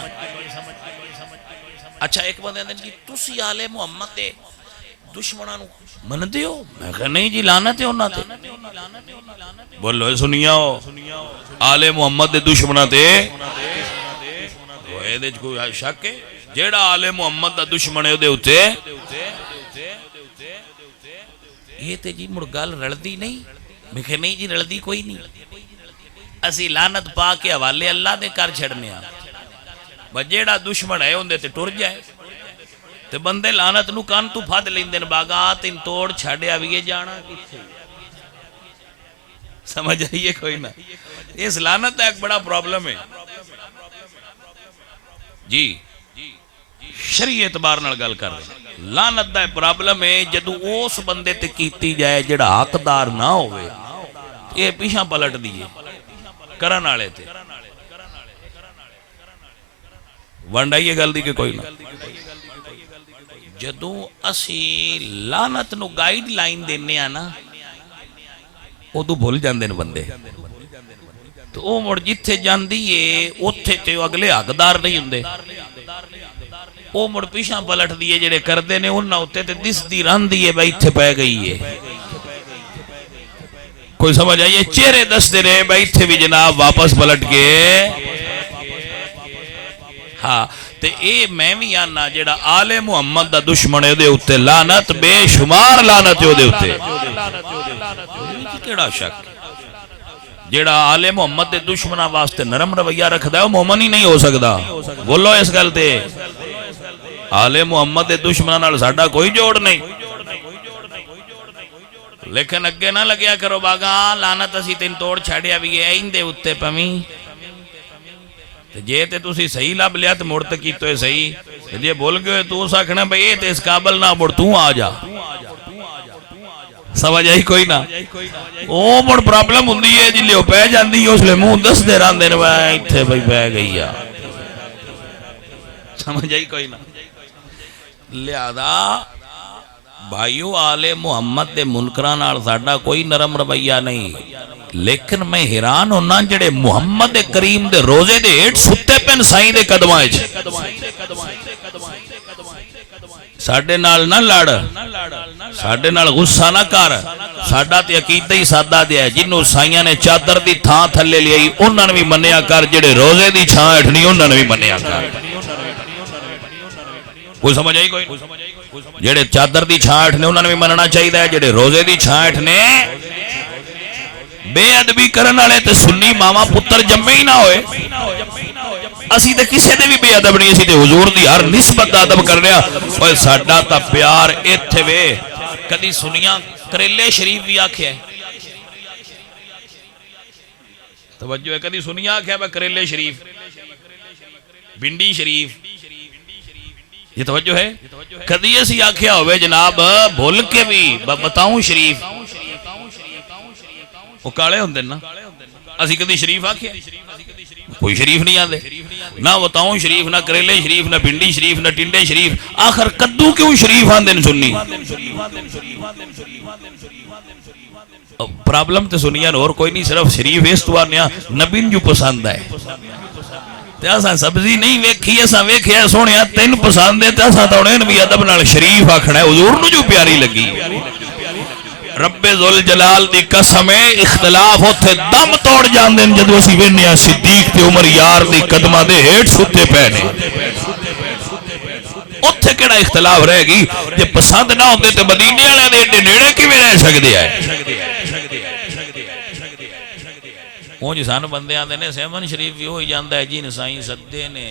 اچھا ایک بندے نے جی تسی آل محمد دے دشمناں نو مندے ہو؟ میں کہا نہیں جی لعنت ہے انہاں تے. بولو سنیا ہو آل محمد دے دشمناں تے اے دے کوئی شک ہے؟ جیڑا آل محمد دا دشمن ہے او دے اوتے یہ تے جی مڑ گل رلدی نہیں. میں کہا نہیں جی رلدی کوئی نہیں. اسی لعنت پا کے حوالے اللہ دے کر چھڑنے آ جیڑا دشمن ہے اندے تے ٹر جائے تے بندے لعنت نو کان تو پھد لیندن باغا تین توڑ چھڑیا بھی جانا کتھے. سمجھ آئیے کوئی نہ. اس لعنت ایک بڑا پرابلم ہے جی شریع اعتبار نال گل کر رہے. لعنت دا پرابلم ہے جدو اس بندے تے کیتی جائے جڑا حقدار نہ ہوئے یہ پیچھا پلٹ دیئے کرن والے تے. ونڈ آئیے گل دی کہ کوئی نہ. جدو اسی لعنت نو گائیڈ لائن دینے آنا او تو بھول جاندے نے بندے تو او مڑ جتھے جاندی ہے اوتھے تے اگلے حقدار نہیں ہوندے. او مڑ پیچھا پلٹ دیے جڑے کردے نے انہاں اوتے تے دس دی رہندی ہے بھائی ایتھے پے گئی ہے. کوئی سمجھ آئیے چہرے دستے رہے بھائی ایتھے بھی جناب واپس پلٹ کے. ہاں تے اے میں بھی آنا جیڑا آل محمد دا دشمن ہے دے ہوتے لعنت بے شمار لعنت ہے دے ہوتے. کیڑا شک جیڑا آل محمد دے دشمنہ واسطے نرم رویہ رکھ دا ہے وہ مومن ہی نہیں ہو سکتا. بولو اس گل تے آل محمد دے دشمنہ نال ساڈا کوئی جوڑ نہیں. لیکن اگے نہ لگیا کرو باغا لعنت اسی تین توڑ چھڑیا بھی ہے ان دے ہوتے پمیں جے تے تسی صحیح لب لیا تے مڑ تکی تو ہے صحیح جے بول گئے تو ساکھنا بھئی اے تے اس قابل نہ مڑ تو آ جا. سمجھ آئی کوئی نہ. او مڑ پرابلم ہوندی ہے جی لیو پہ جاندی ہے اس لئے منہ دس دے ران دینے بھائی تھے بھائی پہ گئی ہے. سمجھ آئی کوئی نہ. لہذا بھائیو آل محمد دے منکراں نال ساڈا کوئی نرم رویہ نہیں، لیکن میں حیران ہونا جڑے محمد کریم دے روزے دے ہیٹھ ستے پن سائیں دے قدماں وچ ساڈے نال نہ لڑ، ساڈے نال غصہ نہ کر، ساڈا تے عقیدہ ہی سادہ دیا ہے، جنوں سائیاں نے چادر دی تھاں تھلے لیائی انہاں نے بھی منیا کر، جڑے روزے دی چھاں ہیٹھ نہیں انہاں نے بھی منیا کر۔ کوئی سمجھ آئی؟ کوئی جڑے چادر دی چھاں ہیٹھ نے انہاں نے بھی مننا چاہیے، جڑے روزے دی چھاں ہیٹھ نے بے ادبی کرن والے تے سنی ماما پتر جمے ہی نہ ہوئے، اسی تے کسے دے بھی بے ادب نہیں، اسی تے حضور دی ہر نسبت ادب کر رہا۔ اوے ساڈا تا پیار ایتھے وے، کدی سنیاں کریلے شریف بھی آکھیا ہے، توجہ ہے، کدی سنیاں آکھیا ہے کریلے شریف، بھنڈی شریف، یہ توجہ ہے؟ کدی اسی آکھیا ہوئے جناب بھول کے بھی بتاؤں شریف، وہ کالے ہوندے نا، اسی کدی شریف آکھیا کوئی شریف نہیں آندے، نہ بتاؤں شریف، نہ کریلے شریف، نہ بھنڈی شریف، نہ ٹنڈے شریف، آخر کدو کیوں شریف آندے سنی؟ پرابلم تے سنیاں اور کوئی نہیں، صرف شریف اس تو آنیا نبی جو پسند ہے، تے اساں سبزی نہیں ویکھی، اساں ویکھیا سونیا تین پسند ہے، تے اساں تے انہاں بھی ادب نال شریف آکھنا ہے، حضور نو جو پیاری لگی۔ رب ذوالجلال دی قسم ہے اختلاف ہوتے دم توڑ جاندے جدو اسی وینیا صدیق تے عمر یار دی قدمہ دے ہیٹ ستے پینے، اتھے کیڑا اختلاف رہے گی؟ جے پسند نہ ہوندے تے مدینے والے دے ایڈے نیڑے کیویں رہ سکدے ہے؟ وہ جی سان بندے آندے نے سیمن شریف بھی ہوئی جاندا ہے جی نسائیں سدے نے،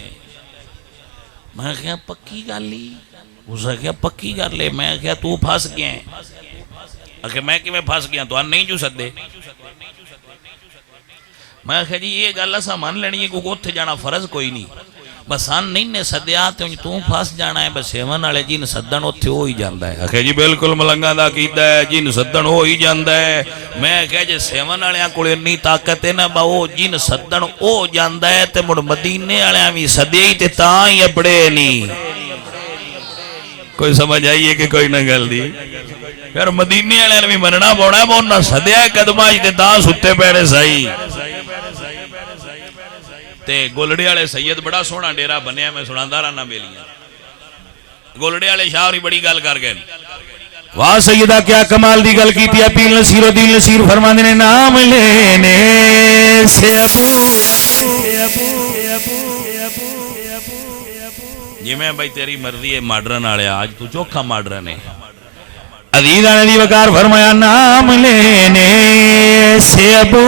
میں کہا پکی گل ہی، اس نے کہا پکی گل ہے، میں کہا تو پھنس گیا ہے، کہ میں کہ میں پھنس گیا تو نہیں جو سدے، میں کہا جی یہ گل اساں مان لینی ہے کہ اوتھے جانا فرض کوئی نہیں، بس آن نہیں نے سدیا تے تو پھنس جانا ہے، بس سیون والے جن سدن اوتھے ہو ہی جاندا ہے۔ کہ جی بالکل ملنگاں دا عقیدہ ہے جن سدن ہو ہی جاندا ہے، میں کہا جی سیون والیاں کول اتنی طاقت ہے نا با او جن سدن ہو جاندا ہے تے مڑ مدینے والیاں وی سدے ہی تے تاں ہی اپڑے نہیں۔ کوئی سمجھ آئیے کہ کوئی نہ گل دی؟ پھر مدینے والے نے بھی مننا پونا ہے، وہ نہ سدیا قدمہ تے تاں ستے پیرے سائی۔ تے گولڑے والے سید بڑا سونا ڈیرا بنیا، میں سناندا رہنا بیلیاں، گولڑے والے شاہ ہوری بڑی گل کر گئے، واہ سیدہ کیا کمال دی گل کیتی ہے، پیل نصیر و دل نصیر فرماندے نے نام لینے سے جی میں بھائی تیری مرضی ہے ماڈرن والے، آج تو چوکھا ماڈرن ہے۔ عزیزہ نے دی وقار فرمایا نام لینے سے ابو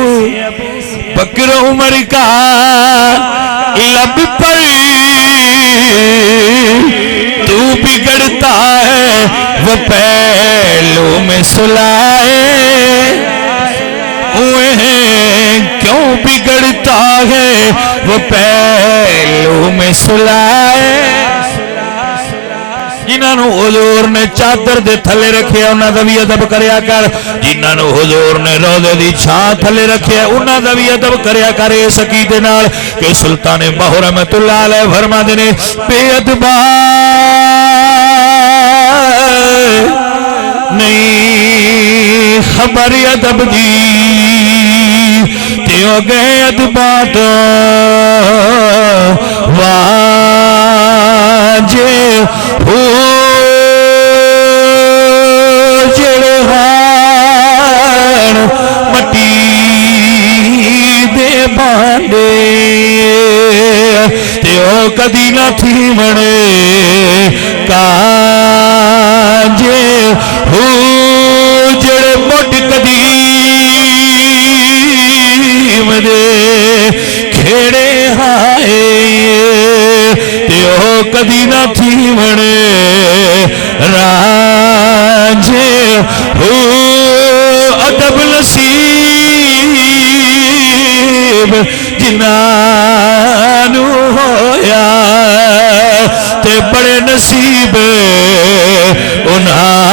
بکر عمر کا لب پر تو بگڑتا ہے وہ پہلو میں سلائے، کیوں بگڑتا ہے وہ پہلو میں سلائے، جنہاں نو حضور نے چادر دے تھلے رکھے انہاں دا بھی ادب کریا کر، جنہاں نو حضور نے روضے دی چھاں تھلے رکھے انہاں دا بھی ادب کریا کر، اس عقیدے نال کہ سلطان باہو رحمۃ اللہ علیہ فرماندے نے بے ادبا نہیں خبر ادب دی تے ہو گئے ادبا تو واجب ہو جڑہان مٹی دے بانڈے تے او کدی نہ تھی بنے کانجے ہو جڑ مٹ قدیم دے کھیڑے ہائے تے او کدی نہ تھی بنے رانجے ہو ادب نصیب جنانو ہویا تے بڑے نصیب انہاں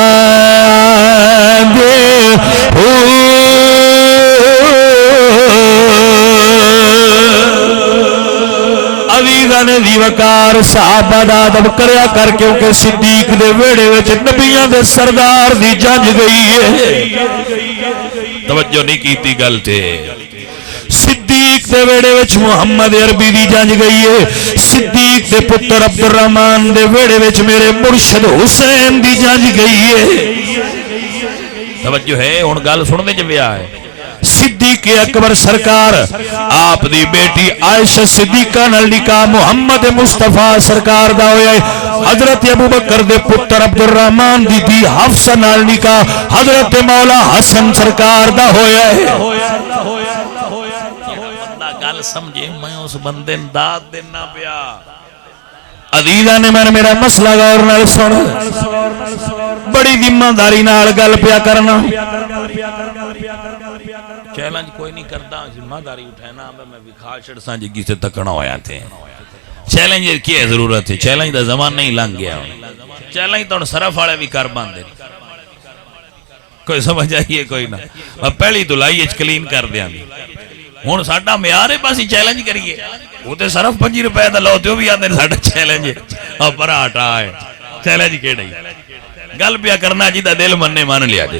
دے ہو عزیزہ عزیزاں نے دی وقار صحابہ دا ادب کریا کر کیونکہ صدیق دے ویڑے وچ نبیاں دے سردار دی جنگ گئی ہے توجہ نہیں کیتی گل تے صدیق دے ویڑے وچ محمد عربی دی جنگ گئی ہے صدیق دے پتر عبد الرحمن دے ویڑے وچ میرے مرشد حسین دی جنگ گئی ہے توجہ ہے ہن گل سننے چ پیا ہے صدیق اکبر سرکار آپ دی بیٹی عائشہ صدیقہ نال نکاح محمد مصطفیٰ سرکار دا ہویا ہے حضرت ابوبکر دے پتر عبد الرحمن دی دی حفصہ نال نکاح حضرت مولا حسن سرکار دا ہویا ہے گل سمجھے میں اس بندے داد دینا پیا عزیزاں نے میں میرا مسئلہ غور نال سن بڑی ذمہ داری نال گل پیا کرنا چیلنج کوئی نہیں کرتا ذمہ داری اٹھانا میں وکھا چھڑساں جی کسے تکنا ہویا تھے چیلنج کی ہے ضرورت ہے چیلنج دا زمان نہیں لنگ گیا چیلنج تو صرف والے بھی کر باندھے کوئی سمجھ آئیے کوئی نہ میں پہلی تو لائیے کلین کر دیا ہوں ساڈا معیار ہے بس چیلنج کریے وہ تو صرف 5 روپے دا لو تو بھی آندے ساڈا چیلنج ہے اور پر ہٹا ہے چیلنج کیڑا ہی گل پیا کرنا جی دا دل مننے مان لیا جی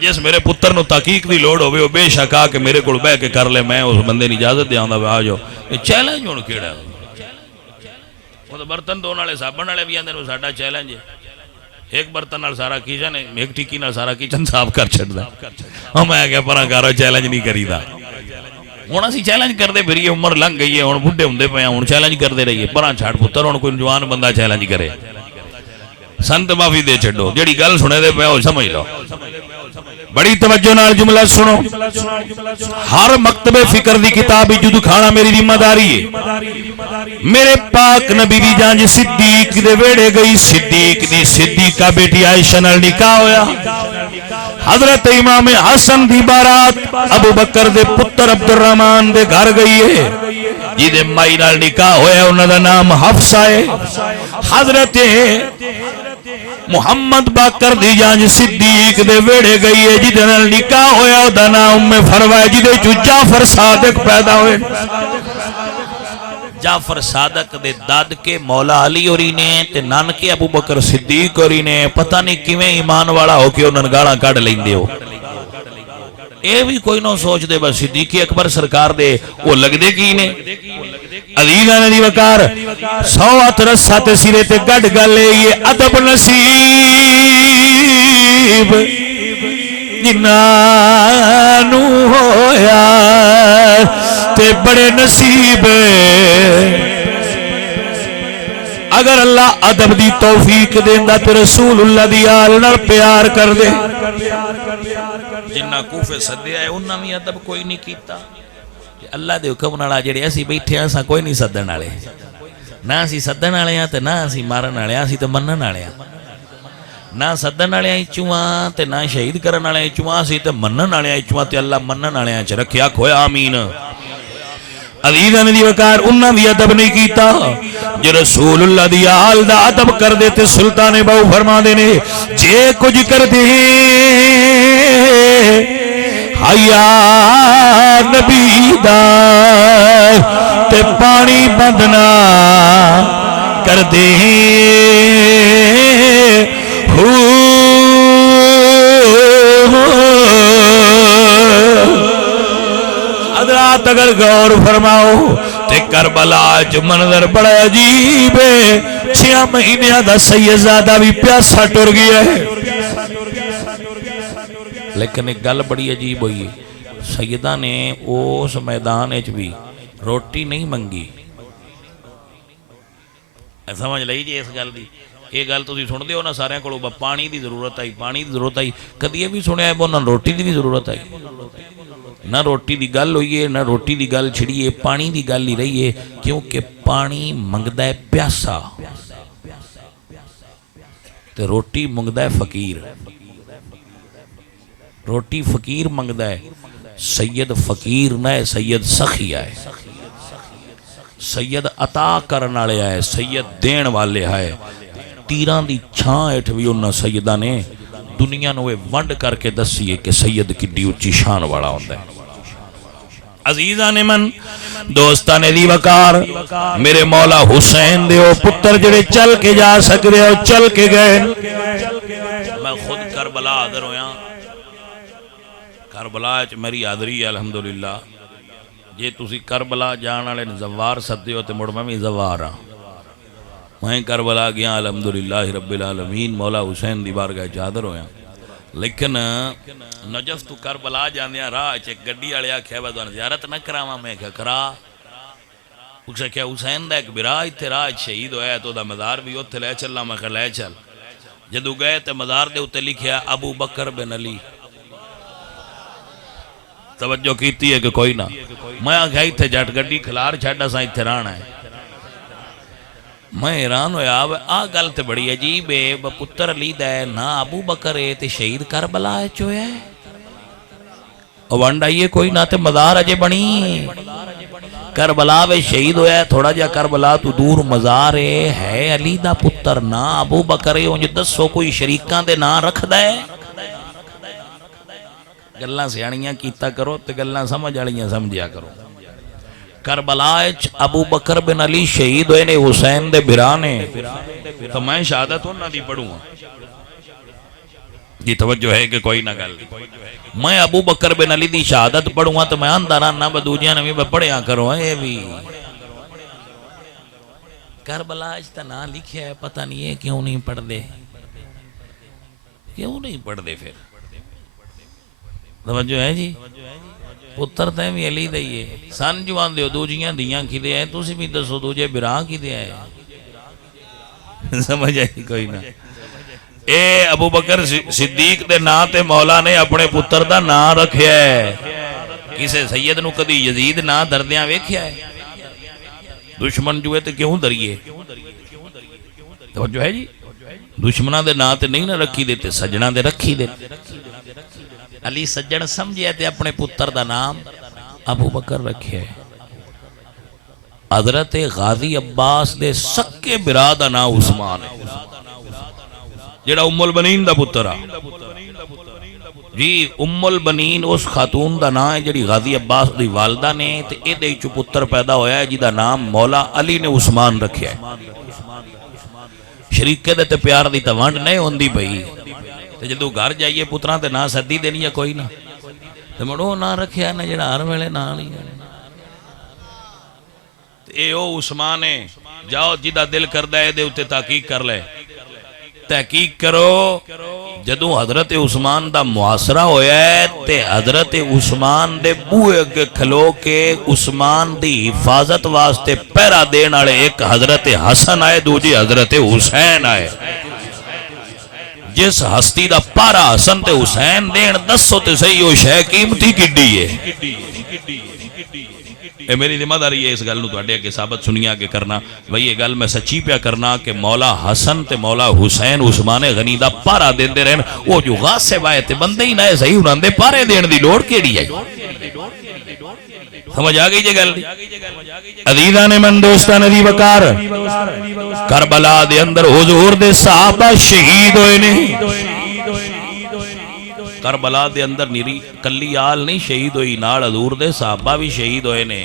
جس میرے پتر نو تحقیق دی لوڑ ہوے او بے شک آ کے میرے کول بیٹھ کے کر لے میں اس بندے نے اجازت دیاں دا آ جاؤ یہ چیلنج ہن کیڑا وہ تو برتن دھونے والے صابن والے بھی آندے ساڈا چیلنج ہے ایک برتن نال سارا کچن ایک ٹکی نال سارا کچن صاف کر چھڑدا او میں کہ پراں کرو چیلنج نہیں کریدا ہوں اسی چیلنج کرتے پھریے عمر لنگ گئی ہے ہوں بڈھے ہوندے پے ہوں چیلنج کرتے رہیے پراں چھڑ پتر ہوں کوئی جوان بندہ چیلنج کرے سنت معافی دے چھڈو جیڑی گل سنے دے پے او سمجھ لو بڑی توجہ نال جملہ سنو ہر مکتب فکر دی کتاب جدو کھانا میری ذمہ داری ہے میرے پاک نبی دی جانج صدیق دے ویڑے گئی صدیق دی صدیقہ بیٹی عائشہ نال نکاح ہویا حضرت امام حسن دی بارات ابو بکر دے پتر عبد الرحمن دے گھر گئی ہے جی دے مائی نال نکاح ہویا انہاں دا نام حفصہ ہے حضرت محمد باقر دی جانج صدیق دے ویڑے گئی ہے جی دے نال نکاح ہویا دا نام ام فروہ جی دے جو جعفر صادق پیدا ہوئے جعفر صادق دے داد کے مولا علی اوری نے تے نانکے ابو بکر صدیق اوری نے پتہ نہیں کیویں ایمان والا ہو کے انہاں گالاں کڈ لیندے ہو اے بھی کوئی نہ سوچ دے بس صدیق اکبر سرکار دے وہ لگ دے کی نے عزیزاں نے دی وقار 100 رسہ تے سرے تے گڈ گلے یہ ادب نصیب جنانو ہویا تے بڑے نصیب اگر اللہ ادب دی توفیق دیندا تے رسول اللہ دی آل نال پیار کر دے جنہ کوفے سدے آئے انہاں بھی ادب کوئی نہیں کیتا اللہ دے حکم نال جڑے اسی بیٹھے اساں کوئی نہیں سدن والے نہ اسی سدن والے ہاں تے نہ اسی مارن والے اسی تے منن والے ہاں نہ سدن والے چواں تے نہ شہید کرن والے چواں اسی تے منن والے چواں تے اللہ منن والے چ رکھیا کھویا آمین عزیزاں دی وقار انہاں بھی ادب نہیں کیتا جو رسول اللہ دی آل دا ادب کر دے تے سلطان بہو فرما دے نے جے کچھ کر دے حیا نبی دا تے پانی بندنا کر دے حضرات اگر غور فرماؤ تے کربلا جو منظر بڑا عجیب ہے 6 مہینے دا سیدزادہ بھی پیاسا ٹر گیا ہے لیکن ایک گل بڑی عجیب ہوئی سیدہ نے اس میدان اچ بھی روٹی نہیں منگی سمجھ لئی جی اس گل دی یہ گل تسی سن دے ہو نا سارے کولوں پانی دی ضرورت آئی پانی دی ضرورت آئی کدی یہ بھی سنیا ہے نہ روٹی دی بھی ضرورت آئی نہ روٹی دی گل ہوئی ہے نہ روٹی دی گل چھڑی ہے پانی دی گل ہی رہی ہے کیونکہ پانی منگدا ہے پیاسا تے روٹی منگدا ہے فقیر روٹی فقیر منگدا ہے سید فقیر نہ ہے سید سخی ہے سید عطا کرن والے ہے سید دین والے ہے تیراں دی چھاں ہیٹھ بھی انہاں سیدہ نے دنیا نو ونڈ کر کے دسی ہے کہ سید کڈی اچھی شان والا ہوندا ہے عزیزان من دوستان دی وقار میرے مولا حسین دے او پتر جڑے چل کے جا سکدے او چل کے گئے. میں خود کربلا حاضر ہویا. کربلا چ میری حاضری ہے الحمدللہ. جے تسی کربلا جان والے زوار سدے ہو تے مڑ میں بھی زوار ہاں. میں کربلا گیا الحمدللہ رب العالمین مولا حسین دی بارگاہ چ حاضر ہویا. لیکن نجف تو کربلا جاندیاں راہ چ گڈی والے آکھیا با تانوں زیارت نہ کراواں. میں کہ کرا. اس کہ حسین دا ایک برا ایتھے راہ شہید ہویا تو دا مزار بھی اوتھے لے چلنا. میں کہ لے چل. جدوں گئے تے مزار دے اوتے لکھیا ابو بکر بن علی. توجہ کیتی ہے کہ کوئی نہ. میں آکھیا ایتھے جٹ گڈی کھلار چھڈ اساں ایتھے رہنا ہے. میں حیران ہویا آ گل تے بڑی عجیب ہے. پتر علی دا ہے نہ ابو بکر ہے تے شہید کربلا چ ہویا ہے. ونڈ آئیے کوئی نہ تے مزار اجے بنی. کربلا وے شہید ہویا ہے. تھوڑا جا کربلا تو دور مزار ہے علی دا پتر نہ ابو بکر ہے. انج دسو کوئی شریکاں دے نام رکھدا ہے؟ گلاں سیاںیاں کیتا کرو تے گلاں سمجھ والیاں سمجھیا کرو. کربلا ابو بکر بن علی شہید ہوئے نے حسین دے بھرا نے. تو میں شہادت انہاں دی پڑھوں گا. جی توجہ ہے کہ کوئی نہ گل. میں ابو بکر بن علی دی شہادت پڑھوں گا تو میں آندا رہنا بدوجیاں نے بھی پڑھیا کرو. اے بھی کربلا تے نام لکھیا ہے پتہ نہیں ہے کیوں نہیں پڑھ دے. کیوں نہیں پڑھ دے پھر؟ توجہ ہے جی. پتر تے بھی علی دئیے سن جوان دیو دوجیاں دیاں کی دے ہیں. تسی بھی دسو دوجے برا کی دے ہیں. سمجھ آئی کوئی نہ. اے ابو بکر صدیق دے نا تے مولا نے اپنے پتر دا نا رکھیا ہے. کسے سید نو کدی یزید نا دردیاں ویکھیا ہے؟ دشمن جوئے تے کیوں دریے؟ توجہ ہے جی. دشمنہ دے نا تے نہیں نہ رکھی دیتے سجنہ دے رکھی دیتے. علی سجن سمجھے تے اپنے پتر دا نام ابو بکر رکھے. حضرت غازی عباس دے سکے برا دا نام عثمان ہے جڑا ام البنین دا پتر ہے. جی ام البنین اس خاتون دا نام ہے جڑی غازی عباس دی والدہ نے تے اے دے چو پتر پیدا ہویا ہے جی دا نام مولا علی نے عثمان رکھیا ہے. شریکے دے تے پیار دی توانڈ نہیں ہوندی بھئی. جدو گھر جائیے پتراں تے نہ سدی دینی ہے کوئی نہ تے مڑو نہ رکھیا نہ جڑا ہر ویلے نہ لی. اے او عثمان ہے. جاؤ جدا دل کردا ہے دے اوتے تحقیق کر لے. تحقیق کرو. جدو حضرت عثمان دا معاصرہ ہویا ہے تے حضرت عثمان دے بوئے اگے کھلو کے عثمان دی حفاظت واسطے پہرا دین والے ایک حضرت حسن آئے دوجی حضرت حسین آئے. جس ہستی دا پارا حسن تے حسین دین دسو تے صحیح ہو شے قیمتی کڈی ہے. اے میری ذمہ داری ہے اس گل نو تواڈے اگے ثابت سنیا کے کرنا. بھئی یہ گل میں سچی پیا کرنا کہ مولا حسن تے مولا حسین عثمان غنی دا پارا دیندے رہن. وہ جو غاصب آئے تے بندے ہی نہ صحیح انہاں دے پارے دین دی لوڑ کیڑی ہے؟ سمجھ آ گئی جی گل. عزیزان من دوستان دی وقار کربلا دے اندر حضور دے صحابہ شہید ہوئے نے. کربلا دے اندر نیری کلی آل نہیں شہید ہوئی نال حضور دے صحابہ بھی شہید ہوئے نے.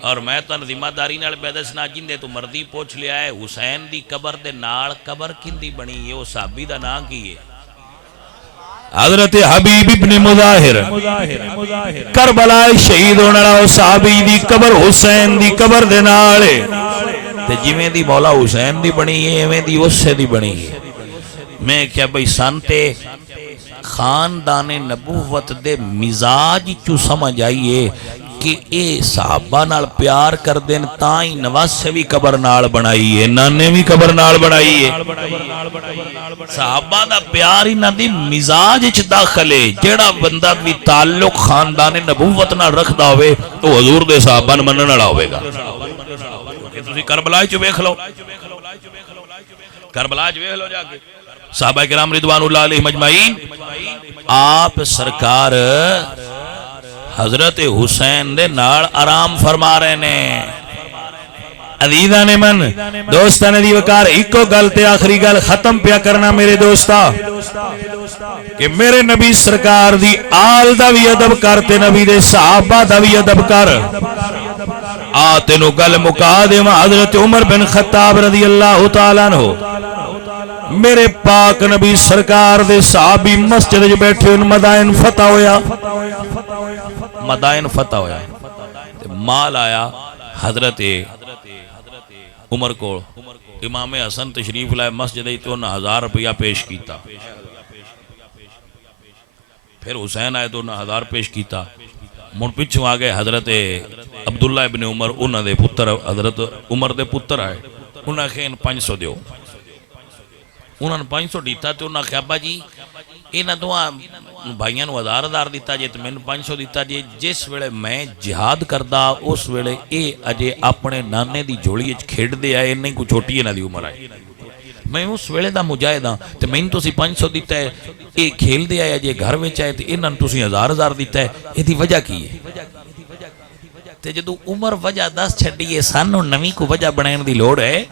اور میں تو ذمہ داری نال بیدسنا جندے تو مردی پوچھ لیا ہے حسین دی قبر دے نال قبر کندی بنی ہے وہ صحابی دا نام کی ہے؟ حضرت حبیب ابن مظاہر کربلا شہید ہونے والا صحابی دی قبر حسین دی قبر دے نال تے جویں دی مولا حسین دی بنی ہے ایویں دی اس سے دی بنی ہے. میں کیا بھئی سانتے خاندان نبوت دے مزاج چو سمجھ آئیے کہ اے صحابہ نال پیار کر دین تائیں نواز سے بھی قبر نال بنائی ہے نانے بھی قبر نال بنائی ہے. صحابہ دا پیار ہی نہ دی مزاج چ داخل ہے. جیڑا بندہ بھی تعلق خاندان نبوت نال رکھدا ہوئے تو حضور دے صحابہ نال منن والا ہوے گا. کہ تسی کربلا چ ویکھ لو. کربلا چ ویکھ لو جا کے صحابہ کرام رضوان اللہ علیہ مجمعین. آپ سرکار حضرت حسین دے نال آرام فرما رہے نے. عزیزاں نے من دوستاں دی وقار ایکو گل تے آخری گل ختم پیا کرنا میرے دوستا کہ میرے نبی سرکار دی آل دا بھی ادب کر تے نبی دے صحابہ دا بھی ادب کر آ تینو گل مکا دے حضرت عمر بن خطاب رضی اللہ تعالیٰ عنہ میرے پاک نبی سرکار دے صحابی مسجد جو بیٹھے ان مدائن فتح ہویا مال آیا حضرت عمر کو امام حسن تشریف لائے مسجد تو 1000 روپیہ پیش کیتا پھر حسین آئے تو 1000 پیش کیتا من پچھوں آگئے حضرت عبداللہ ابن عمر انہوں دے پتر حضرت عمر دے پتر آئے انہوں نے 500 دیو انہوں نے 500 دیتا تو انہوں نے ابا جی انہوں نے بھائیاں نو 1000 دیتا جے تو میں 500 دیتا جے جس ویلے میں جہاد کردہ اس ویلے اے اجے اپنے نانے دی جوڑی کھیڑ دے آئے نہیں کو چھوٹی ہے نا دی عمر آئے میں اس ویلے دا مجاہد ہاں تو میں تو سی 500 دیتا ہے اے کھیل دے آیا جے گھر میں چاہے تو انہوں نے تو سی 1000 دیتا ہے یہ دی وجہ کی ہے تے جدو عمر وجہ 10 چھڑیے سانو نوی کو وجہ بنائن دی لوڑ ہے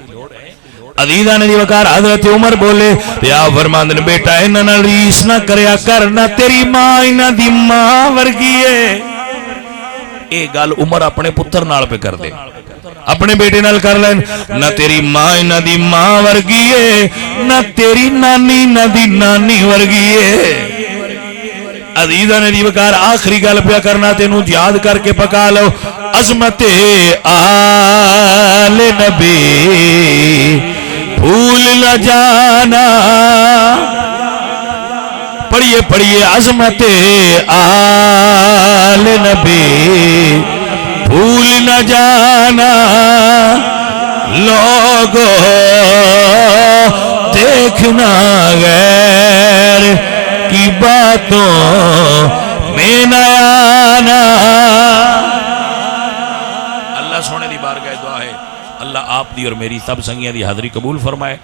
عزیزاں نے دی وقار حضرت عمر بولے یا فرماندن بیٹا انہاں نال ریس نہ کریا کرنا تیری ماں انہاں دی ماں ورگی ہے اے گل عمر اپنے پتر نال پہ کر دے اپنے بیٹے نال کر لین نہ تیری ماں انہاں دی ماں ورگی ہے نہ تیری نانی انہاں دی نانی ورگی ہے عزیزاں نے دی وقار آخری گل پہ کرنا تینوں یاد کر کے پکا لو عظمت آل نبی بھول نہ جانا پڑھیے پڑھیے عظمت آل نبی بھول نہ جانا لوگوں دیکھنا غیر کی باتوں میں نہ آنا اللہ سونے دی بارگاہ دعا ہے اللہ آپ دی اور میری سب سنگیاں دی حاضری قبول فرمائے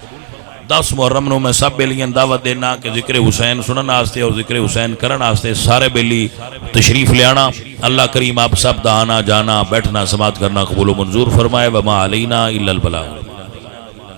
10 محرم نو میں سب بیلیاں دعوت دینا کہ ذکر حسین سنن آستے اور ذکر حسین کرن آستے سارے بیلی تشریف لے آنا اللہ کریم آپ سب دا آنا جانا بیٹھنا سماعت کرنا قبول و منظور فرمائے وما علینا الا البلاغ